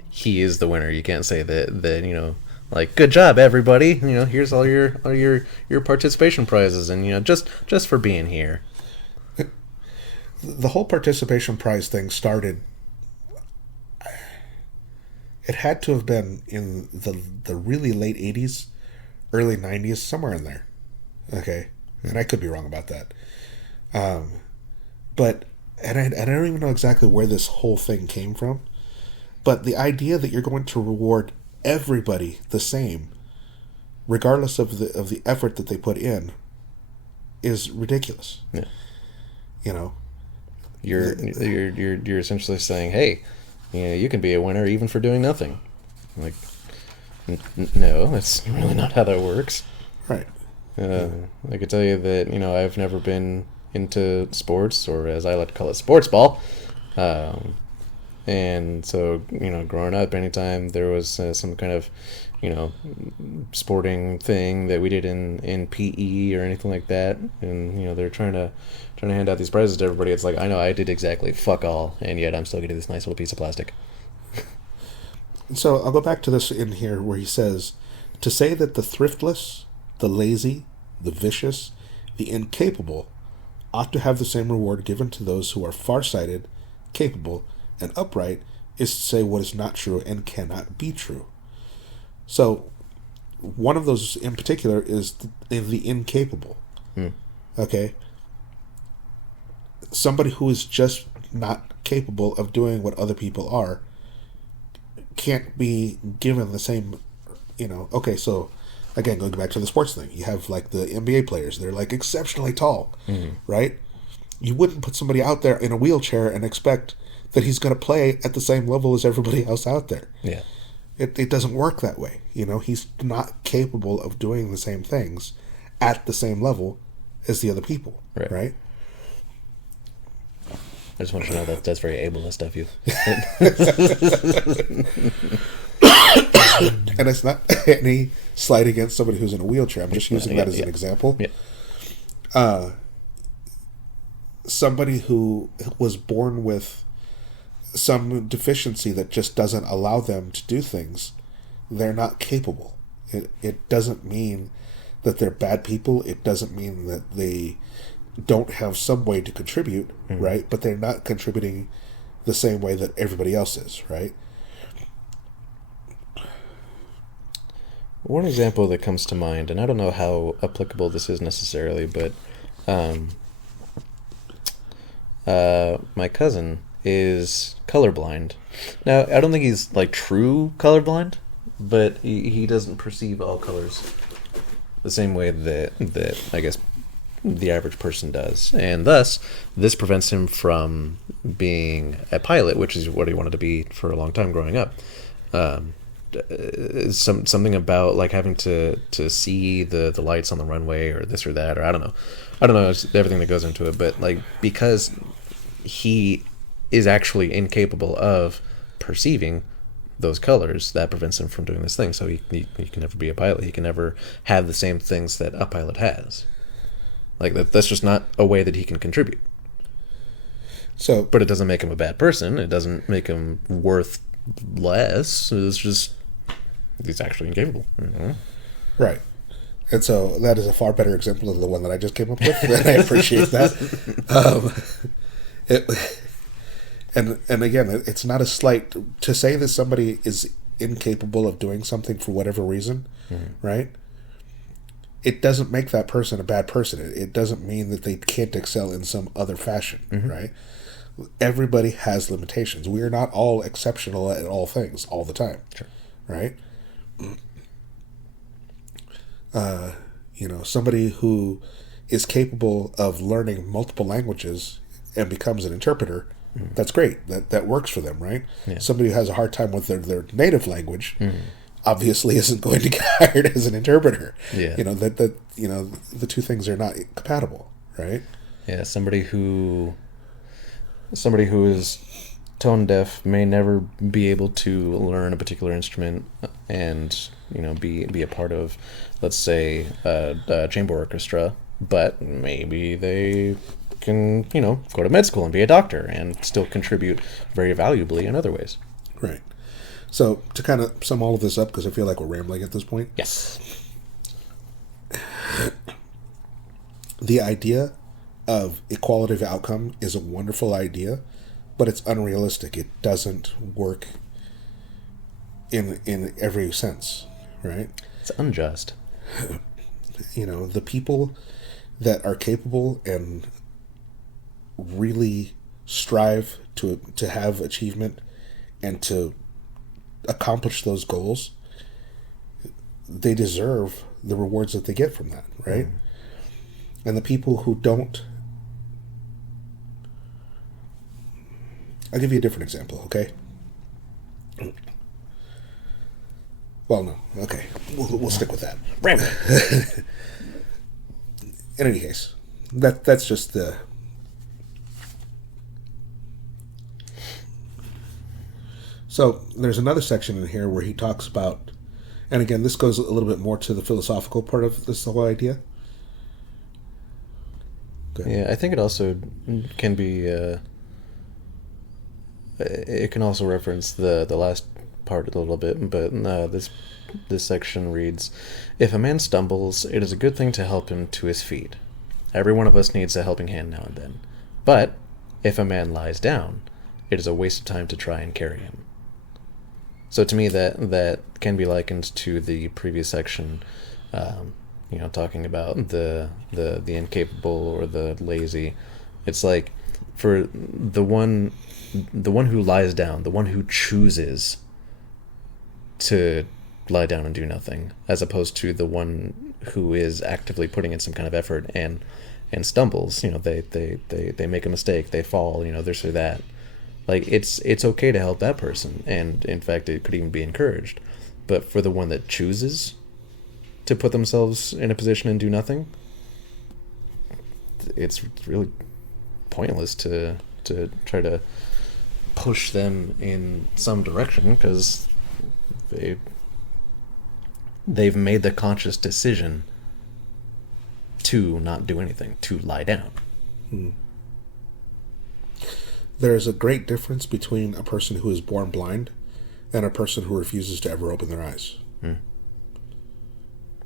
He is the winner. You can't say that like, good job, everybody. Here's all your participation prizes, and just for being here. The whole participation prize thing started. It had to have been in the really late 80s, early 90s, somewhere in there. Okay, and I could be wrong about that. But I don't even know exactly where this whole thing came from. But the idea that you're going to reward everybody the same, regardless of the effort that they put in, is ridiculous. Yeah. You're essentially saying, hey, you can be a winner even for doing nothing. Like, no, that's really not how that works. Right. I could tell you that I've never been into sports, or as I like to call it, sports ball. And so, growing up, anytime there was some kind of, sporting thing that we did in PE or anything like that, and they're trying to hand out these prizes to everybody, it's like, I know I did exactly fuck all, and yet I'm still getting this nice little piece of plastic. So I'll go back to this in here where he says, to say that the thriftless, the lazy, the vicious, the incapable ought to have the same reward given to those who are farsighted, capable, and upright is to say what is not true and cannot be true. So one of those in particular is the incapable. Okay? Somebody who is just not capable of doing what other people are can't be given the same, okay, so again, going back to the sports thing, you have like the NBA players, they're like exceptionally tall, right? You wouldn't put somebody out there in a wheelchair and expect that he's going to play at the same level as everybody else out there. Yeah. It doesn't work that way. He's not capable of doing the same things at the same level as the other people, right? I just want you to know that that's very ableist of you. And it's not any slight against somebody who's in a wheelchair. I'm just using that as an example. Yeah. Somebody who was born with some deficiency that just doesn't allow them to do things, they're not capable. It doesn't mean that they're bad people. It doesn't mean that they don't have some way to contribute, right? But they're not contributing the same way that everybody else is, right? One example that comes to mind, and I don't know how applicable this is necessarily, but my cousin is colorblind. Now, I don't think he's like true colorblind, but he doesn't perceive all colors the same way that I guess the average person does, and thus this prevents him from being a pilot, which is what he wanted to be for a long time growing up. Something about like having to see the lights on the runway or this or that, or I don't know, it's everything that goes into it, but like because he is actually incapable of perceiving those colors, that prevents him from doing this thing. So he can never be a pilot. He can never have the same things that a pilot has. Like that's just not a way that he can contribute. So, but it doesn't make him a bad person. It doesn't make him worth less. It's just he's actually incapable. Mm-hmm. Right. And so that is a far better example than the one that I just came up with, and I appreciate that. And again, it's not a slight to say that somebody is incapable of doing something for whatever reason, right? It doesn't make that person a bad person. It doesn't mean that they can't excel in some other fashion, right? Everybody has limitations. We are not all exceptional at all things all the time, right? Somebody who is capable of learning multiple languages and becomes an interpreter, that's great. That works for them, right? Yeah. Somebody who has a hard time with their native language obviously isn't going to get hired as an interpreter. Yeah. The two things are not compatible, right? Yeah, somebody who is tone deaf may never be able to learn a particular instrument and be a part of, let's say, a chamber orchestra, but maybe they can go to med school and be a doctor and still contribute very valuably in other ways. Right. So to kind of sum all of this up, because I feel like we're rambling at this point. Yes. The idea of equality of outcome is a wonderful idea, but it's unrealistic. It doesn't work in every sense, right? It's unjust. The people that are capable and really strive to have achievement and to accomplish those goals, they deserve the rewards that they get from that, right? And the people who don't, I'll give you a different example, okay? Well, no, okay, we'll stick with that. In any case, that's just the. So there's another section in here where he talks about, and again, this goes a little bit more to the philosophical part of this whole idea. Yeah, I think it also can be. It can also reference the last part a little bit, but this section reads, "If a man stumbles, it is a good thing to help him to his feet. Every one of us needs a helping hand now and then. But if a man lies down, it is a waste of time to try and carry him." So to me, that can be likened to the previous section, talking about the incapable or the lazy. It's like for the one who lies down, the one who chooses to lie down and do nothing, as opposed to the one who is actively putting in some kind of effort and stumbles. They make a mistake, they fall, this or that. Like it's okay to help that person, and in fact it could even be encouraged. But for the one that chooses to put themselves in a position and do nothing, it's really pointless to try to push them in some direction, because they've made the conscious decision to not do anything, to lie down. There's a great difference between a person who is born blind and a person who refuses to ever open their eyes.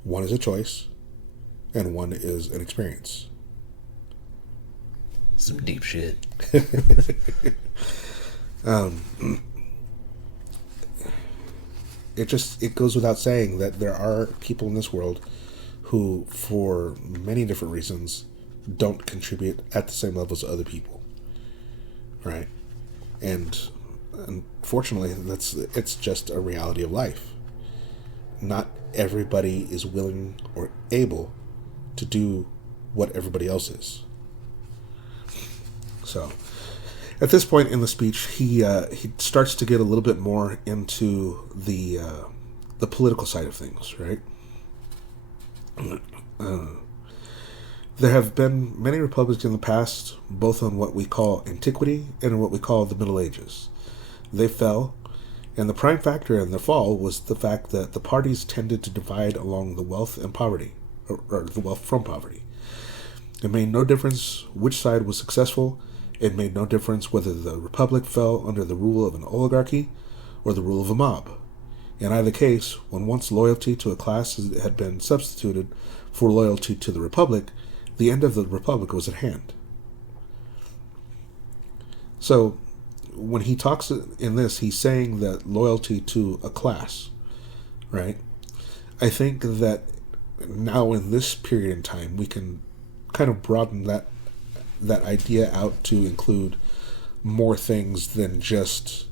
One is a choice, and one is an experience. Some deep shit. It goes without saying that there are people in this world who, for many different reasons, don't contribute at the same levels as other people. Right? And unfortunately, it's just a reality of life. Not everybody is willing or able to do what everybody else is. So, at this point in the speech, he starts to get a little bit more into the political side of things, right? There have been many republics in the past, both on what we call antiquity and in what we call the Middle Ages. They fell, and the prime factor in their fall was the fact that the parties tended to divide along the wealth and poverty, or the wealth from poverty. It made no difference which side was successful. It made no difference whether the republic fell under the rule of an oligarchy or the rule of a mob. In either case, when once loyalty to a class had been substituted for loyalty to the republic, the end of the republic was at hand. So, when he talks in this, he's saying that loyalty to a class, right? I think that now in this period in time, we can kind of broaden that idea out to include more things than just,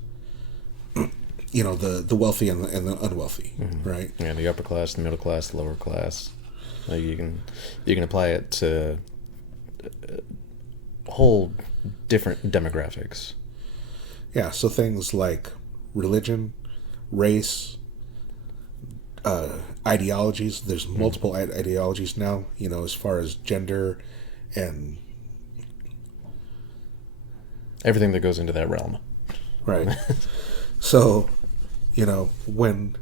the wealthy and the unwealthy, right? Yeah, the upper class, the middle class, the lower class. You can apply it to whole different demographics. Yeah, so things like religion, race, ideologies. There's multiple ideologies now, as far as gender and everything that goes into that realm. Right. So, when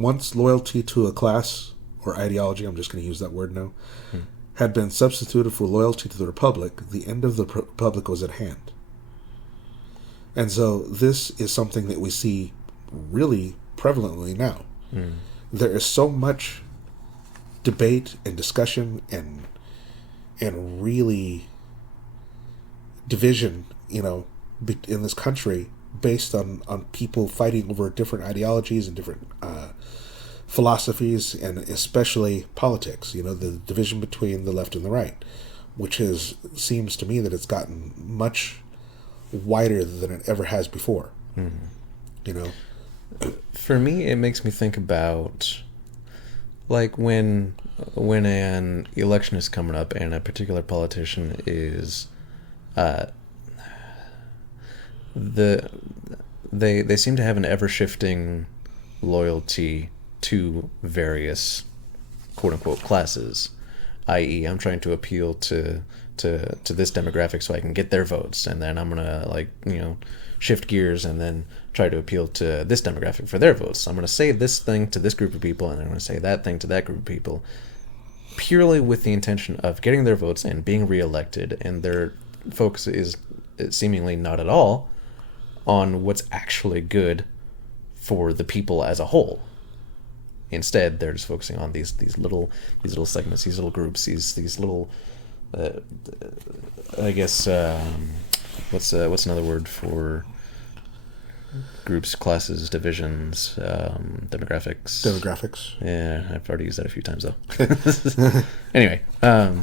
once loyalty to a class or ideology, I'm just going to use that word now, had been substituted for loyalty to the republic, the end of the republic was at hand. And so this is something that we see really prevalently now. There is so much debate and discussion and really division, in this country based on people fighting over different ideologies and different philosophies, and especially politics, the division between the left and the right, which seems to me that it's gotten much wider than it ever has before. For me, it makes me think about like when an election is coming up and a particular politician is they seem to have an ever-shifting loyalty to various quote-unquote classes, i.e. I'm trying to appeal to this demographic so I can get their votes, and then I'm gonna shift gears and then try to appeal to this demographic for their votes. I'm gonna say this thing to this group of people, and then I'm gonna say that thing to that group of people, purely with the intention of getting their votes and being reelected, and their focus is seemingly not at all on what's actually good for the people as a whole. Instead, they're just focusing on these little segments, these little groups, these little I guess what's another word for groups, classes, divisions, demographics. Yeah, I've already used that a few times though. Anyway,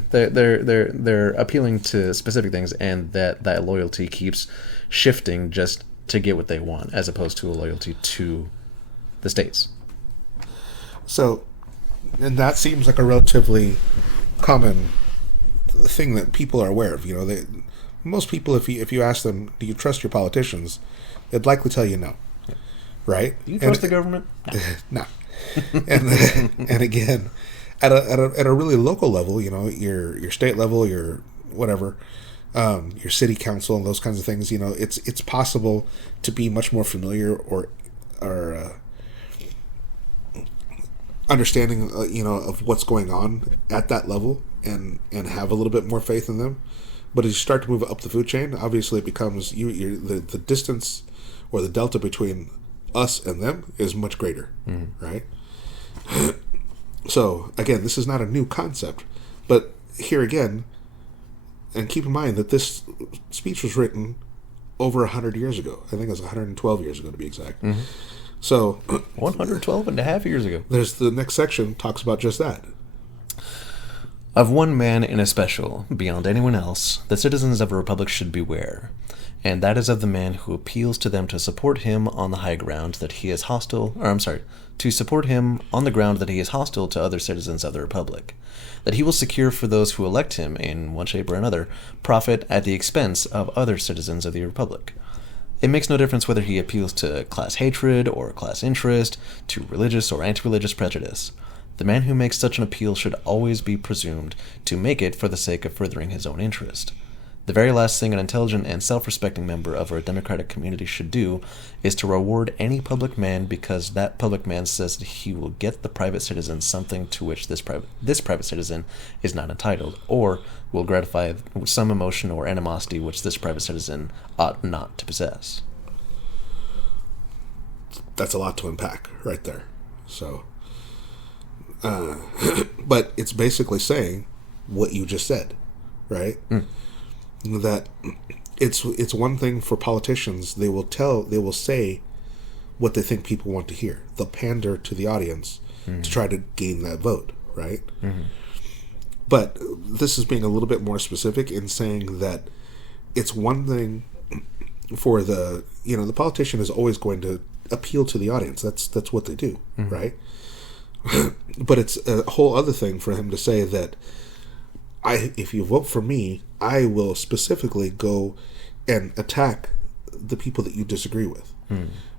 they're appealing to specific things, and that loyalty keeps shifting just to get what they want, as opposed to a loyalty to the states. So, and that seems like a relatively common thing that people are aware of. Most people, if you ask them, do you trust your politicians, they'd likely tell you no. Right? Do you trust the government? No. And again, at a really local level, your state level, your whatever, your city council and those kinds of things, it's possible to be much more familiar or understanding, of what's going on at that level and have a little bit more faith in them. But as you start to move up the food chain, obviously it becomes the distance or the delta between us and them is much greater, right? So again, this is not a new concept, but here again, and keep in mind that this speech was written over 100 years ago. I think it was 112 years ago to be exact. So 112 and a half years ago. There's the next section talks about just that. Of one man in especial, beyond anyone else, the citizens of a republic should beware, and that is of the man who appeals to them to support him on the high ground that he is hostile, or I'm sorry, to support him on the ground that he is hostile to other citizens of the republic, that he will secure for those who elect him, in one shape or another, profit at the expense of other citizens of the republic. It makes no difference whether he appeals to class hatred or class interest, to religious or anti-religious prejudice. The man who makes such an appeal should always be presumed to make it for the sake of furthering his own interest. The very last thing an intelligent and self-respecting member of our democratic community should do is to reward any public man because that public man says that he will get the private citizen something to which this private citizen is not entitled, or will gratify some emotion or animosity which this private citizen ought not to possess. That's a lot to unpack right there. So, but it's basically saying what you just said, right? That it's one thing for politicians. They will say what they think people want to hear. They'll pander to the audience to try to gain that vote, right? But this is being a little bit more specific in saying that it's one thing for the politician is always going to appeal to the audience. That's what they do, right? But it's a whole other thing for him to say that if you vote for me, I will specifically go and attack the people that you disagree with,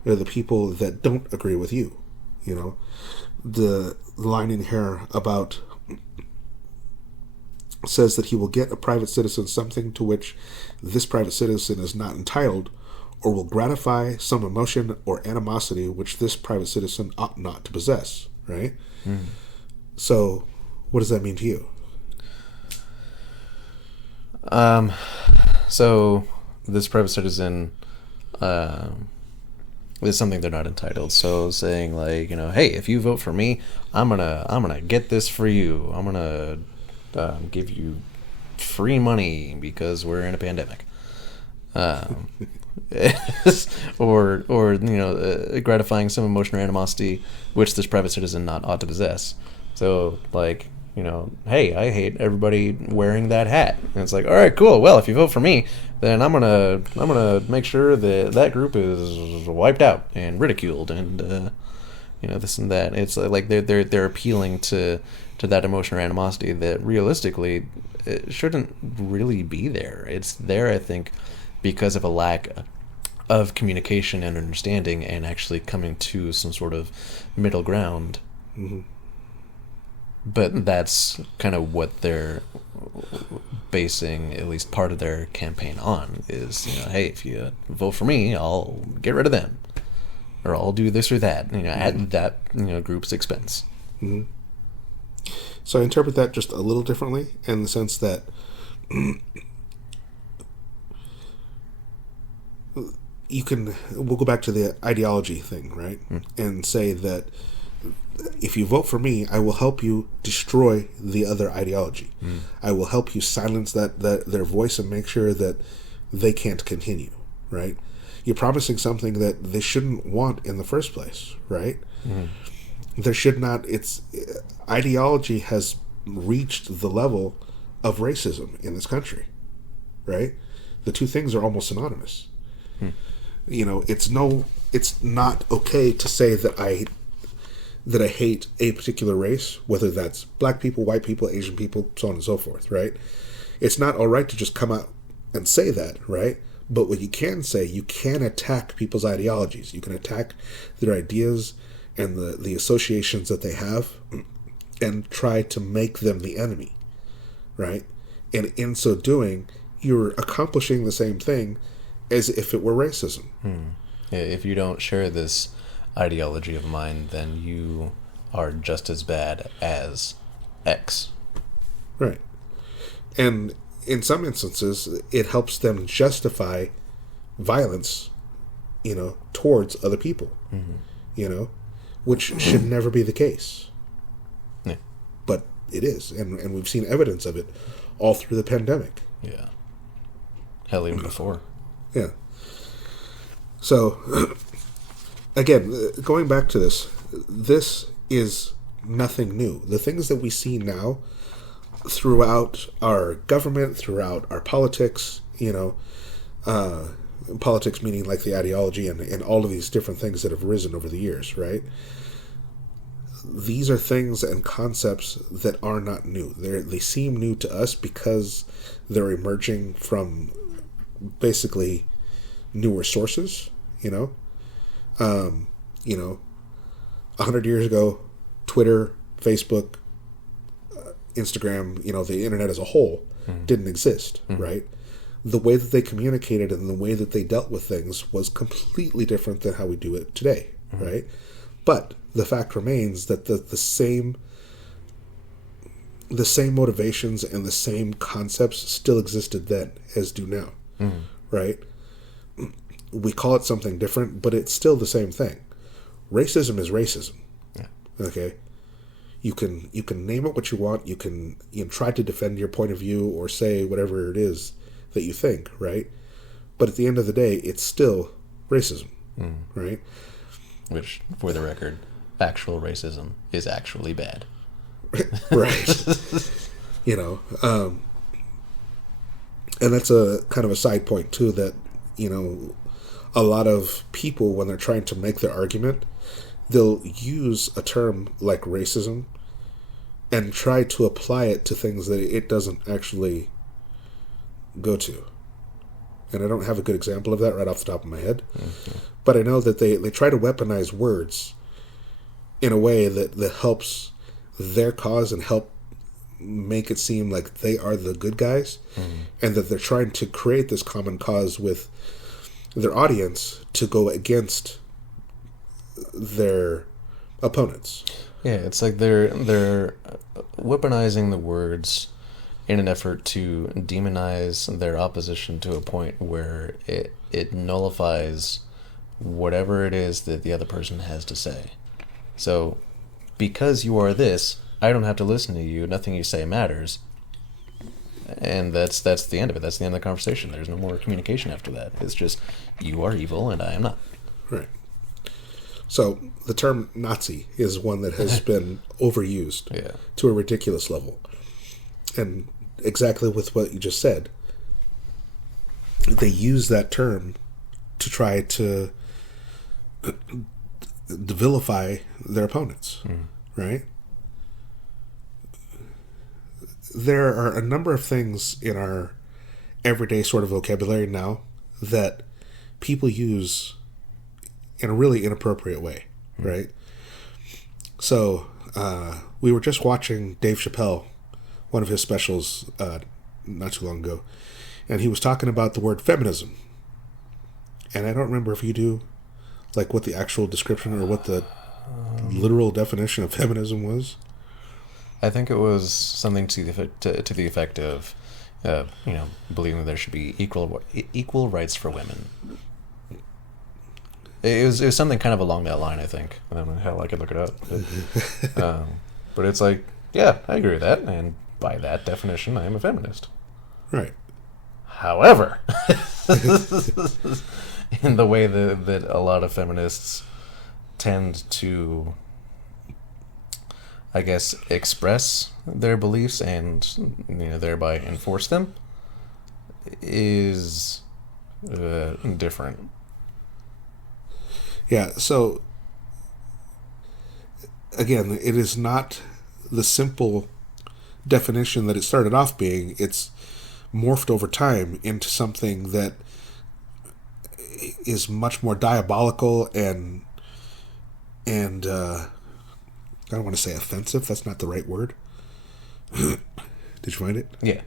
or the people that don't agree with you. The line in here about says that he will get a private citizen something to which this private citizen is not entitled, or will gratify some emotion or animosity which this private citizen ought not to possess. Right? So, what does that mean to you? So this private citizen is something they're not entitled. So saying like, hey, if you vote for me, I'm gonna get this for you. I'm gonna give you free money because we're in a pandemic. or gratifying some emotion or animosity which this private citizen not ought to possess. So like, hey, I hate everybody wearing that hat. And it's like, all right, cool. Well, if you vote for me, then I'm gonna make sure that group is wiped out and ridiculed and this and that. It's like they're appealing to that emotion or animosity that realistically it shouldn't really be there. It's there, I think, because of a lack of communication and understanding and actually coming to some sort of middle ground. But that's kind of what they're basing at least part of their campaign on is, hey, if you vote for me, I'll get rid of them. Or I'll do this or that, at that, group's expense. So I interpret that just a little differently in the sense that we'll go back to the ideology thing, right? And say that if you vote for me, I will help you destroy the other ideology. I will help you silence their voice and make sure that they can't continue, right? You're promising something that they shouldn't want in the first place, right? There should not. Ideology has reached the level of racism in this country, right? The two things are almost synonymous. It's not okay to say that I hate a particular race, whether that's black people, white people, Asian people, so on and so forth, right? It's not all right to just come out and say that, right? But what you can say, you can attack people's ideologies. You can attack their ideas and the associations that they have and try to make them the enemy, right? And in so doing, you're accomplishing the same thing as if it were racism. If you don't share this ideology of mine, then you are just as bad as X. Right. And in some instances, it helps them justify violence, towards other people, which should never be the case. Yeah. But it is, and we've seen evidence of it all through the pandemic. Yeah. Hell, even before. Yeah. So, again, going back to this is nothing new. The things that we see now throughout our government, throughout our politics, politics meaning like the ideology and all of these different things that have risen over the years, right? These are things and concepts that are not new. They seem new to us because they're emerging from basically newer sources, 100 years ago, Twitter, Facebook, Instagram, the internet as a whole didn't exist, right? The way that they communicated and the way that they dealt with things was completely different than how we do it today, right? But the fact remains that the same motivations and the same concepts still existed then as do now, right? We call it something different, but it's still the same thing. Racism is racism. Yeah. Okay? You can name it what you want. You can try to defend your point of view or say whatever it is that you think, right? But at the end of the day, it's still racism, right? Which, for the record, actual racism is actually bad. Right. And that's a kind of a side point too, that, a lot of people, when they're trying to make their argument, they'll use a term like racism and try to apply it to things that it doesn't actually go to. And I don't have a good example of that right off the top of my head. Mm-hmm. But I know that they try to weaponize words in a way that helps their cause and help make it seem like they are the good guys, and that they're trying to create this common cause with their audience to go against their opponents. Yeah, it's like they're weaponizing the words in an effort to demonize their opposition to a point where it nullifies whatever it is that the other person has to say. So, because you are this, I don't have to listen to you. Nothing you say matters. And that's the end of it. That's the end of the conversation. There's no more communication after that. It's just, you are evil and I am not. Right. So the term Nazi is one that has been overused to a ridiculous level. And exactly with what you just said, they use that term to try to vilify their opponents, right? There are a number of things in our everyday sort of vocabulary now that people use in a really inappropriate way, right? So, we were just watching Dave Chappelle, one of his specials, not too long ago, and he was talking about the word feminism. And I don't remember if you do, like, what the actual description or what the literal definition of feminism was. I think it was something to the effect of, believing that there should be equal rights for women. It was something kind of along that line, I think. Hell, I could look it up. But it's like, yeah, I agree with that, and by that definition, I am a feminist. Right. However, in the way that a lot of feminists tend to, I guess, express their beliefs and thereby enforce them, is different. Yeah, so again, it is not the simple definition that it started off being. It's morphed over time into something that is much more diabolical and I don't want to say offensive. That's not the right word. Did you find it? Yeah.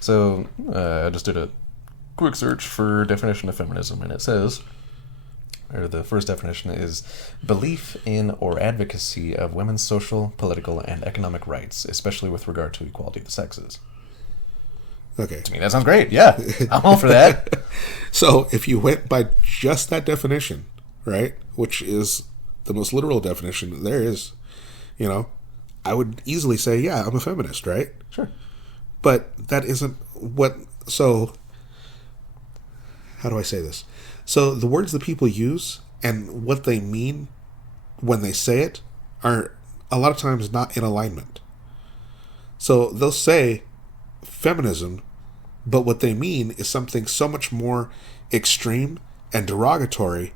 So I just did a quick search for definition of feminism, and it says, or the first definition is, belief in or advocacy of women's social, political, and economic rights, especially with regard to equality of the sexes. Okay. To me, that sounds great. Yeah, I'm all for that. So if you went by just that definition, right, which is the most literal definition that there is, I would easily say, yeah, I'm a feminist, right? Sure. But that isn't what... So, how do I say this? So the words that people use and what they mean when they say it are a lot of times not in alignment. So they'll say feminism, but what they mean is something so much more extreme and derogatory.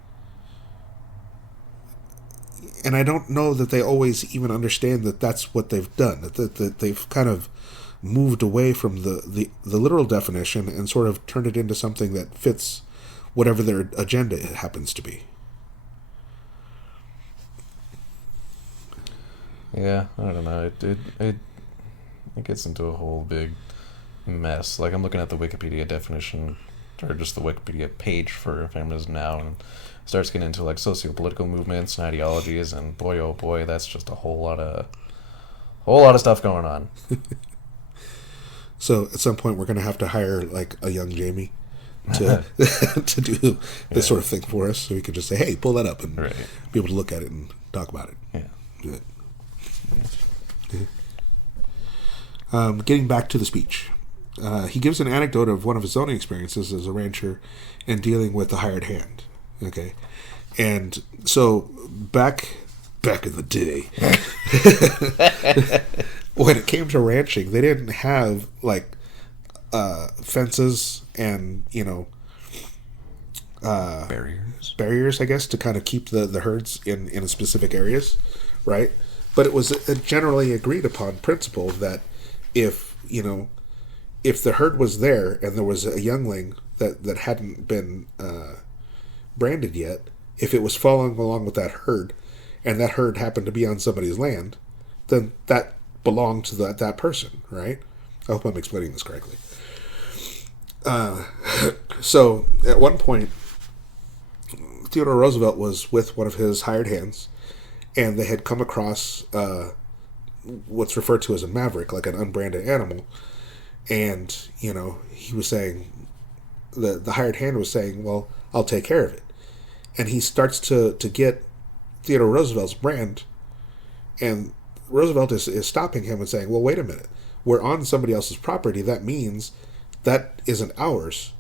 And I don't know that they always even understand that that's what they've done. That they've kind of moved away from the literal definition and sort of turned it into something that fits whatever their agenda happens to be. Yeah, I don't know. It gets into a whole big mess. Like I'm looking at the Wikipedia definition, or just the Wikipedia page for feminism now, and it starts getting into like socio-political movements and ideologies, and boy, oh boy, that's just a whole lot of stuff going on. So at some point, we're going to have to hire like a young Jamie to to do this sort of thing for us, so we could just say, "Hey, pull that up," and be able to look at it and talk about it. Yeah. Good. Getting back to the speech, he gives an anecdote of one of his own experiences as a rancher and dealing with the hired hand. Okay, and so back in the day, when it came to ranching, they didn't have like fences and barriers, I guess, to kind of keep the herds in specific areas, right? But it was a generally agreed upon principle that if the herd was there and there was a youngling that hadn't been branded yet, if it was following along with that herd, and that herd happened to be on somebody's land, then that belonged to that person, right? I hope I'm explaining this correctly. So at one point, Theodore Roosevelt was with one of his hired hands, and they had come across what's referred to as a maverick, like an unbranded animal. And, he was saying, the hired hand was saying, well, I'll take care of it. And he starts to get Theodore Roosevelt's brand, and Roosevelt is stopping him and saying, well, wait a minute. We're on somebody else's property. That means that isn't ours.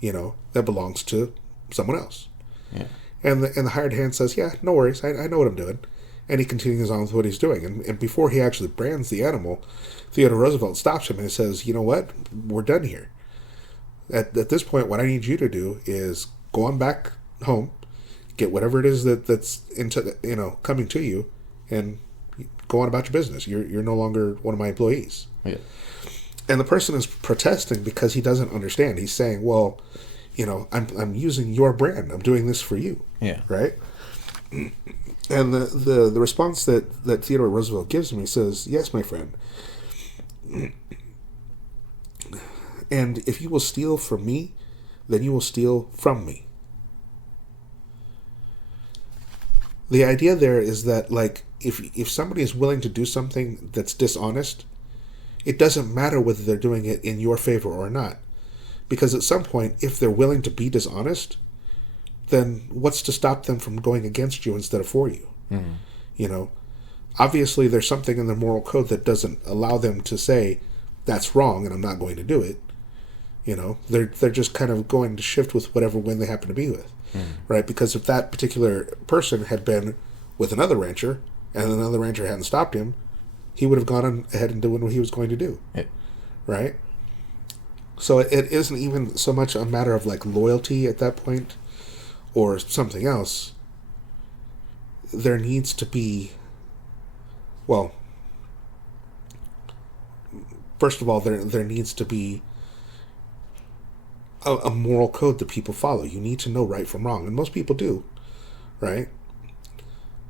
That belongs to someone else. Yeah. And the hired hand says, yeah, no worries. I know what I'm doing. And he continues on with what he's doing. And before he actually brands the animal, Theodore Roosevelt stops him and says, you know what? We're done here. At this point, what I need you to do is go on back home, get whatever it is that's coming to you, and go on about your business. You're no longer one of my employees. Yeah. And the person is protesting because he doesn't understand. He's saying, well, I'm using your brand. I'm doing this for you. Yeah. Right? And the response that Theodore Roosevelt gives him, he says, yes, my friend. And if you will steal from me, then you will steal from me. The idea there is that, like, if somebody is willing to do something that's dishonest, it doesn't matter whether they're doing it in your favor or not. Because at some point, if they're willing to be dishonest, then what's to stop them from going against you instead of for you? Mm-hmm. Obviously there's something in their moral code that doesn't allow them to say, that's wrong and I'm not going to do it. They're just kind of going to shift with whatever wind they happen to be with. Right? Because if that particular person had been with another rancher and another rancher hadn't stopped him, he would have gone on ahead and doing what he was going to do. Yeah. Right? So it isn't even so much a matter of like loyalty at that point or something else. There needs to be, well, first of all, there needs to be a moral code that people follow. You need to know right from wrong, and most people do, right?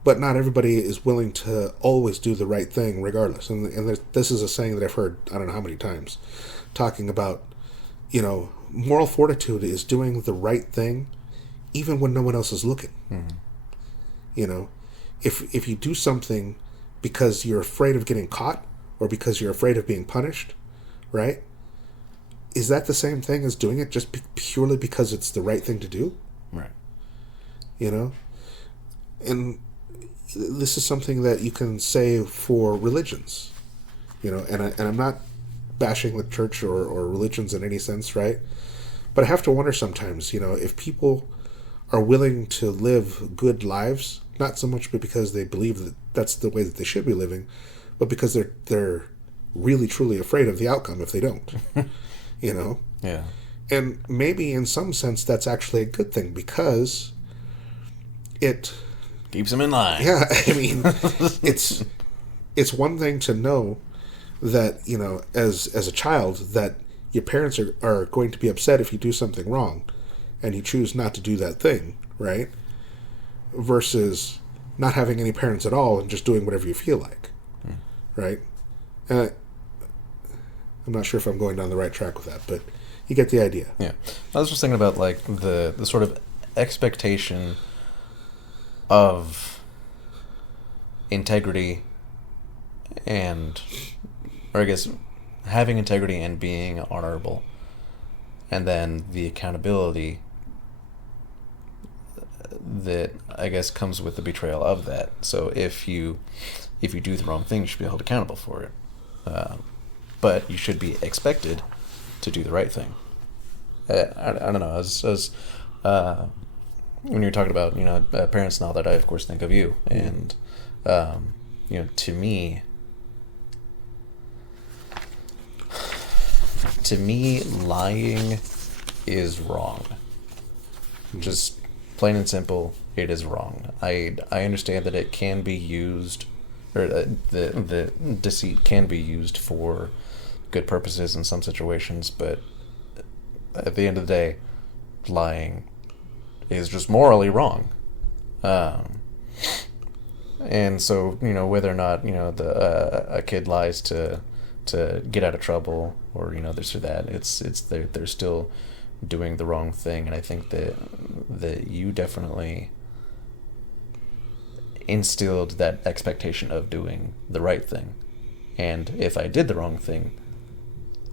But not everybody is willing to always do the right thing regardless. And this is a saying that I've heard I don't know how many times, talking about, moral fortitude is doing the right thing even when no one else is looking. Mm-hmm. If you do something because you're afraid of getting caught or because you're afraid of being punished, right? Is that the same thing as doing it just purely because it's the right thing to do? Right. And this is something that you can say for religions, and I'm not bashing the church or religions in any sense, right? But I have to wonder sometimes, if people are willing to live good lives, not so much because they believe that that's the way that they should be living, but because they're really truly afraid of the outcome if they don't. You know? Yeah. And maybe in some sense that's actually a good thing, because it Keeps them in line. yeah, I mean, it's one thing to know that, you know, as a child, that your parents are going to be upset if you do something wrong and you choose not to do that thing, right? Versus not having any parents at all and just doing whatever you feel like, right? I'm not sure if I'm going down the right track with that, but you get the idea. Yeah. I was just thinking about, like, the sort of expectation of integrity and, or I guess, having integrity and being honorable, and then the accountability that I guess comes with the betrayal of that. So if you do the wrong thing, you should be held accountable for it, but you should be expected to do the right thing. I don't know. As when you're talking about, you know, parents and all that, I of course think of you, and you know, to me, lying is wrong. Just plain and simple, it is wrong. I understand that it can be used, or the deceit can be used for good purposes in some situations, but at the end of the day, lying is just morally wrong. And so, you know, whether or not, you know, a kid lies to get out of trouble, or, you know, this or that, it's they're still doing the wrong thing. And I think that you definitely instilled that expectation of doing the right thing. And if I did the wrong thing,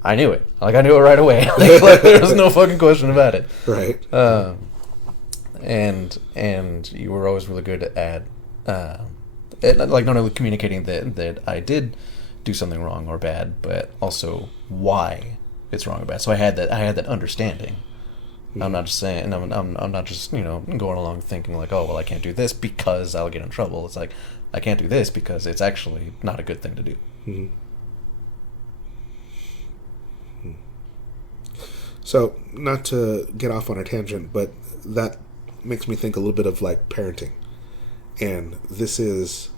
I knew it. Like, I knew it right away. Like, there was no fucking question about it. Right. And you were always really good at like, not only communicating that I did do something wrong or bad, but also why it's wrong or bad. So I had that understanding. Mm-hmm. I'm not just saying, I'm not just, you know, going along thinking like, oh, well, I can't do this because I'll get in trouble. It's like, I can't do this because it's actually not a good thing to do. Mm-hmm. So, not to get off on a tangent, but that makes me think a little bit of, like, parenting. And this is,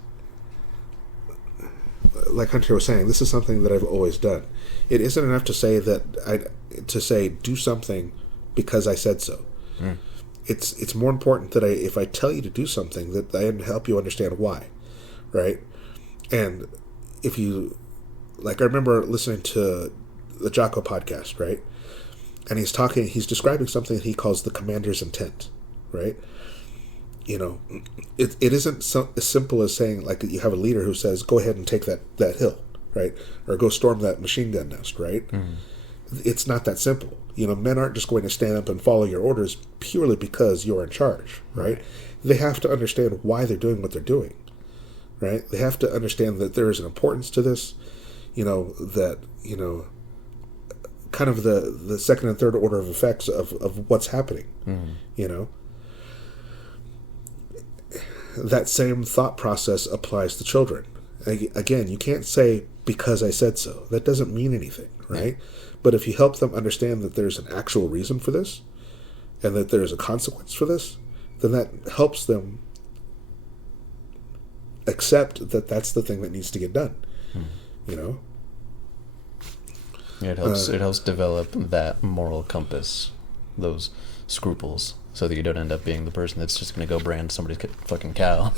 like Hunter was saying, this is something that I've always done. It isn't enough to say do something because I said so. Mm. It's more important that if I tell you to do something, that I help you understand why, right? And if you, like, I remember listening to the Jocko podcast, right? And he's describing something that he calls the commander's intent, right? You know, it isn't as simple as saying, like, you have a leader who says, go ahead and take that hill, right? Or go storm that machine gun nest, right? Mm-hmm. It's not that simple. You know, men aren't just going to stand up and follow your orders purely because you're in charge, right? They have to understand why they're doing what they're doing, right? They have to understand that there is an importance to this, you know, that, you know, kind of the second and third order of effects of what's happening, you know. That same thought process applies to children. Again, you can't say, because I said so. That doesn't mean anything, right? Yeah. But if you help them understand that there's an actual reason for this, and that there's a consequence for this, then that helps them accept that that's the thing that needs to get done, you know? Yeah, it helps develop that moral compass, those scruples, so that you don't end up being the person that's just going to go brand somebody's fucking cow.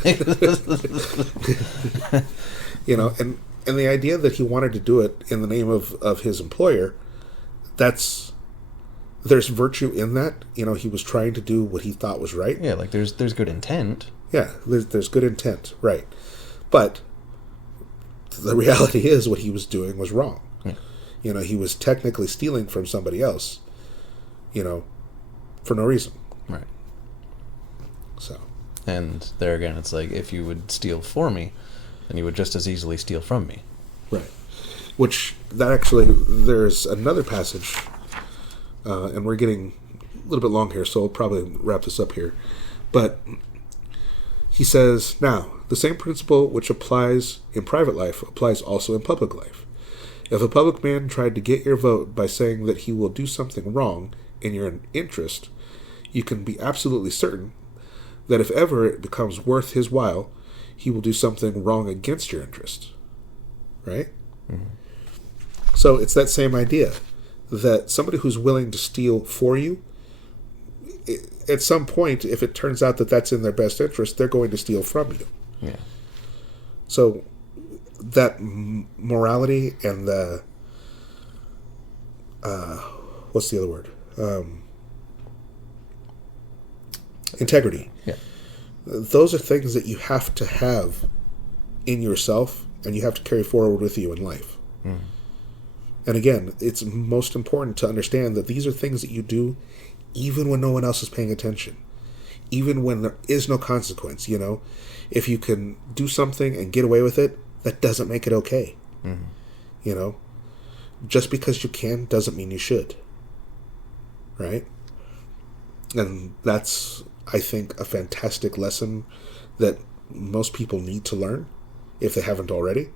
You know, and the idea that he wanted to do it in the name of his employer, there's virtue in that. You know, he was trying to do what he thought was right. Yeah, like there's good intent. Yeah, there's good intent, right. But the reality is what he was doing was wrong. Yeah. You know, he was technically stealing from somebody else, you know, for no reason. Right. So. And there again, it's like, if you would steal for me, then you would just as easily steal from me. Right. Which, that actually, there's another passage, and we're getting a little bit long here, so I'll probably wrap this up here. But he says, now, the same principle which applies in private life applies also in public life. If a public man tried to get your vote by saying that he will do something wrong in your interest, you can be absolutely certain that if ever it becomes worth his while, he will do something wrong against your interest. Right? Mm-hmm. So it's that same idea that somebody who's willing to steal for you, at some point, if it turns out that that's in their best interest, they're going to steal from you. Yeah. So that morality and the what's the other word? Integrity. Yeah. Those are things that you have to have in yourself, and you have to carry forward with you in life. Mm. And again, it's most important to understand that these are things that you do even when no one else is paying attention, even when there is no consequence. You know, if you can do something and get away with it, that doesn't make it okay. Mm-hmm. You know, just because you can doesn't mean you should. Right? And that's, I think, a fantastic lesson that most people need to learn if they haven't already.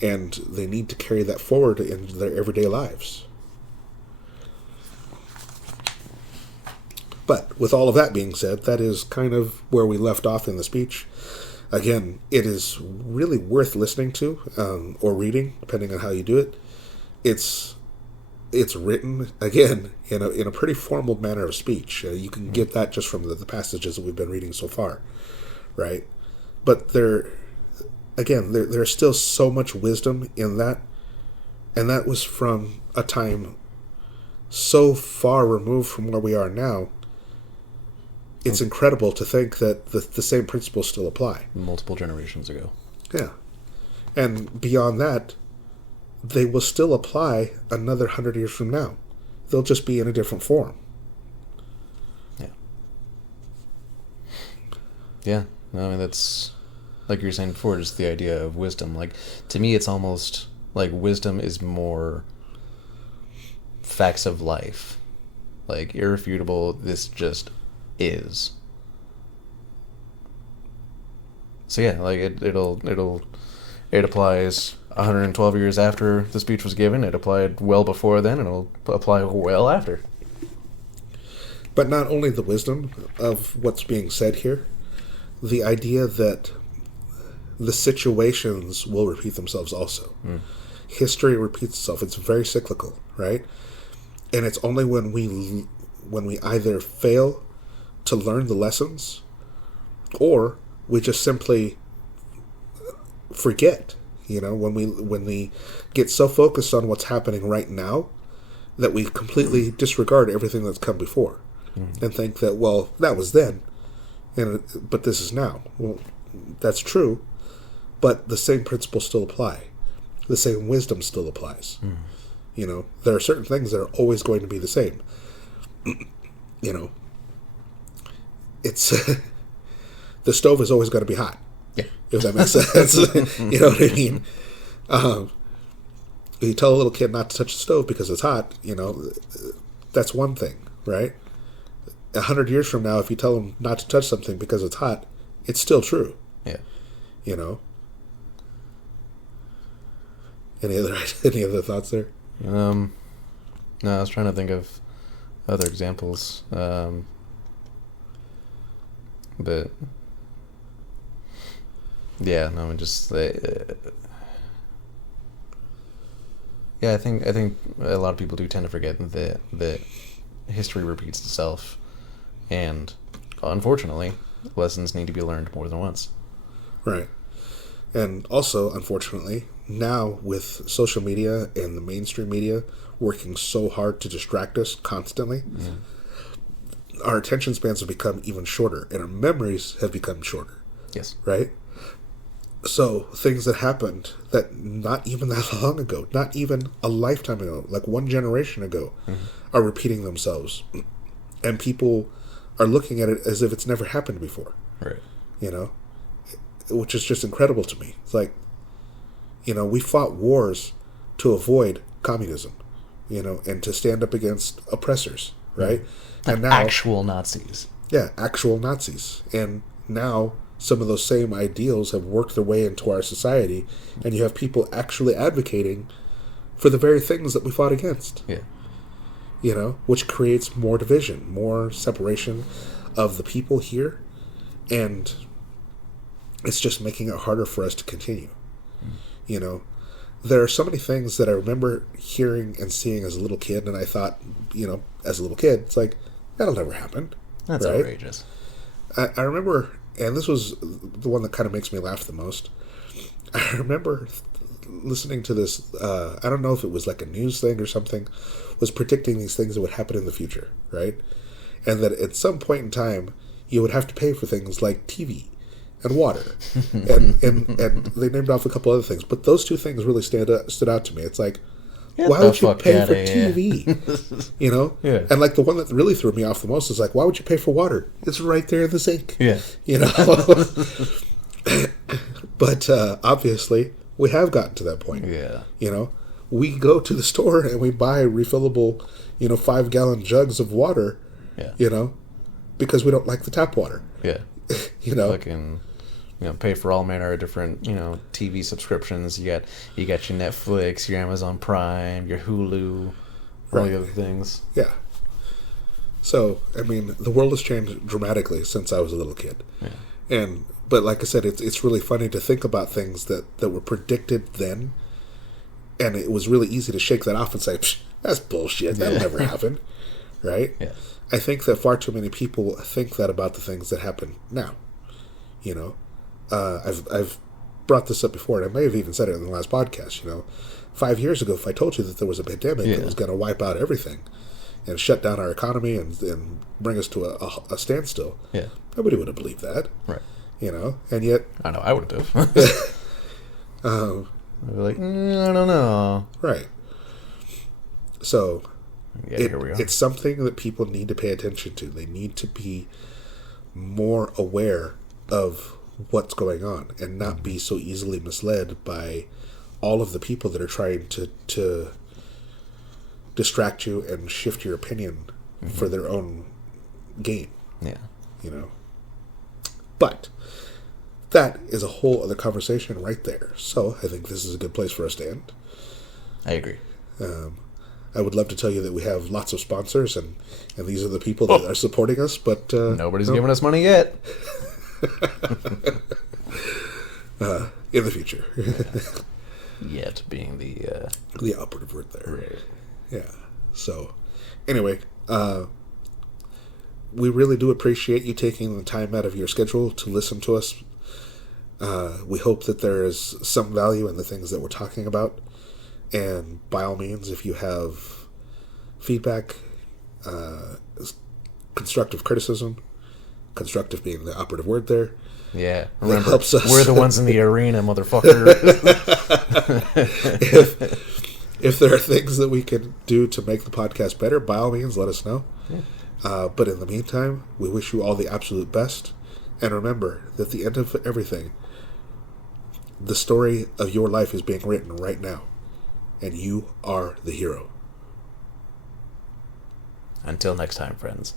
And they need to carry that forward in their everyday lives. But with all of that being said, that is kind of where we left off in the speech. Again, it is really worth listening to or reading, depending on how you do it. It's written, again, in a pretty formal manner of speech. You can get that just from the passages that we've been reading so far, right? But there's still so much wisdom in that, and that was from a time so far removed from where we are now. It's incredible to think that the same principles still apply. Multiple generations ago. Yeah. And beyond that, they will still apply another 100 years from now. They'll just be in a different form. Yeah. Yeah. I mean, that's, like you were saying before, just the idea of wisdom. Like, to me, it's almost like wisdom is more facts of life. Like, irrefutable, this just is. So yeah, like it applies 112 years after the speech was given. It applied well before then, and it'll apply well after. But not only the wisdom of what's being said here, the idea that the situations will repeat themselves also. Mm. History repeats itself. It's very cyclical, right? And it's only when we either fail to learn the lessons, or we just simply forget. You know, when we get so focused on what's happening right now that we completely disregard everything that's come before, and think that, well, that was then, but this is now. Well, that's true, but the same principles still apply. The same wisdom still applies. Mm. You know, there are certain things that are always going to be the same. You know, it's the stove is always going to be hot. Yeah. If that makes sense. You know what I mean? You tell a little kid not to touch the stove because it's hot, you know, that's one thing, right? 100 years from now, if you tell them not to touch something because it's hot, it's still true. Yeah. You know? Any other thoughts there? No, I was trying to think of other examples. But yeah, no, just yeah, I think a lot of people do tend to forget that history repeats itself, and unfortunately, lessons need to be learned more than once. Right. And also, unfortunately, now with social media and the mainstream media working so hard to distract us constantly, our attention spans have become even shorter, and our memories have become shorter. Yes. Right? So, things that happened that not even that long ago, not even a lifetime ago, like one generation ago, are repeating themselves. And people are looking at it as if it's never happened before. Right. You know? Which is just incredible to me. It's like, you know, we fought wars to avoid communism, you know, and to stand up against oppressors, right? And now, actual Nazis. Yeah, actual Nazis. And now some of those same ideals have worked their way into our society, and you have people actually advocating for the very things that we fought against. Yeah. You know, which creates more division, more separation of the people here, and it's just making it harder for us to continue. You know, there are so many things that I remember hearing and seeing as a little kid, and I thought, you know, as a little kid, it's like, that'll never happen. That's right? outrageous. I remember, and this was the one that kind of makes me laugh the most. I remember listening to this, I don't know if it was like a news thing or something, was predicting these things that would happen in the future, right? And that at some point in time, you would have to pay for things like TV and water. and they named off a couple other things. But those two things really stood out to me. It's like, why would you pay for TV? You know? Yeah. And like the one that really threw me off the most is like, why would you pay for water? It's right there in the sink. Yeah. You know? But obviously, we have gotten to that point. Yeah. You know? We go to the store and we buy refillable, 5-gallon jugs of water, Yeah. you know, because we don't like the tap water. Yeah. You know? Fucking, pay for all manner of different, TV subscriptions. You got your Netflix, your Amazon Prime, your Hulu, all the other things. Yeah. So, I mean, the world has changed dramatically since I was a little kid. Yeah. But like I said, it's really funny to think about things that were predicted then. And it was really easy to shake that off and say, that's bullshit. That'll never happen. Right? Yeah. I think that far too many people think that about the things that happen now. You know? I've brought this up before, and I may have even said it in the last podcast, 5 years ago, if I told you that there was a pandemic that was going to wipe out everything and shut down our economy and bring us to a standstill, nobody would have believed that. Right. And yet... I know, I would have. I'd be like, I don't know. Right. So, here we are. it's something that people need to pay attention to. They need to be more aware of what's going on and not be so easily misled by all of the people that are trying to distract you and shift your opinion for their own gain. Yeah. But that is a whole other conversation right there. So I think this is a good place for us to end. I agree. I would love to tell you that we have lots of sponsors and these are the people that are supporting us, but... Nobody's giving us money yet. in the future. Yet being the operative word there. Right. Yeah. So, anyway, we really do appreciate you taking the time out of your schedule to listen to us. We hope that there is some value in the things that we're talking about. And by all means, if you have feedback, constructive criticism, constructive being the operative word there. Yeah, remember, helps us. We're the ones in the arena, motherfucker. if there are things that we can do to make the podcast better, by all means, let us know. Yeah. But in the meantime, we wish you all the absolute best. And remember that at the end of everything, the story of your life is being written right now. And you are the hero. Until next time, friends.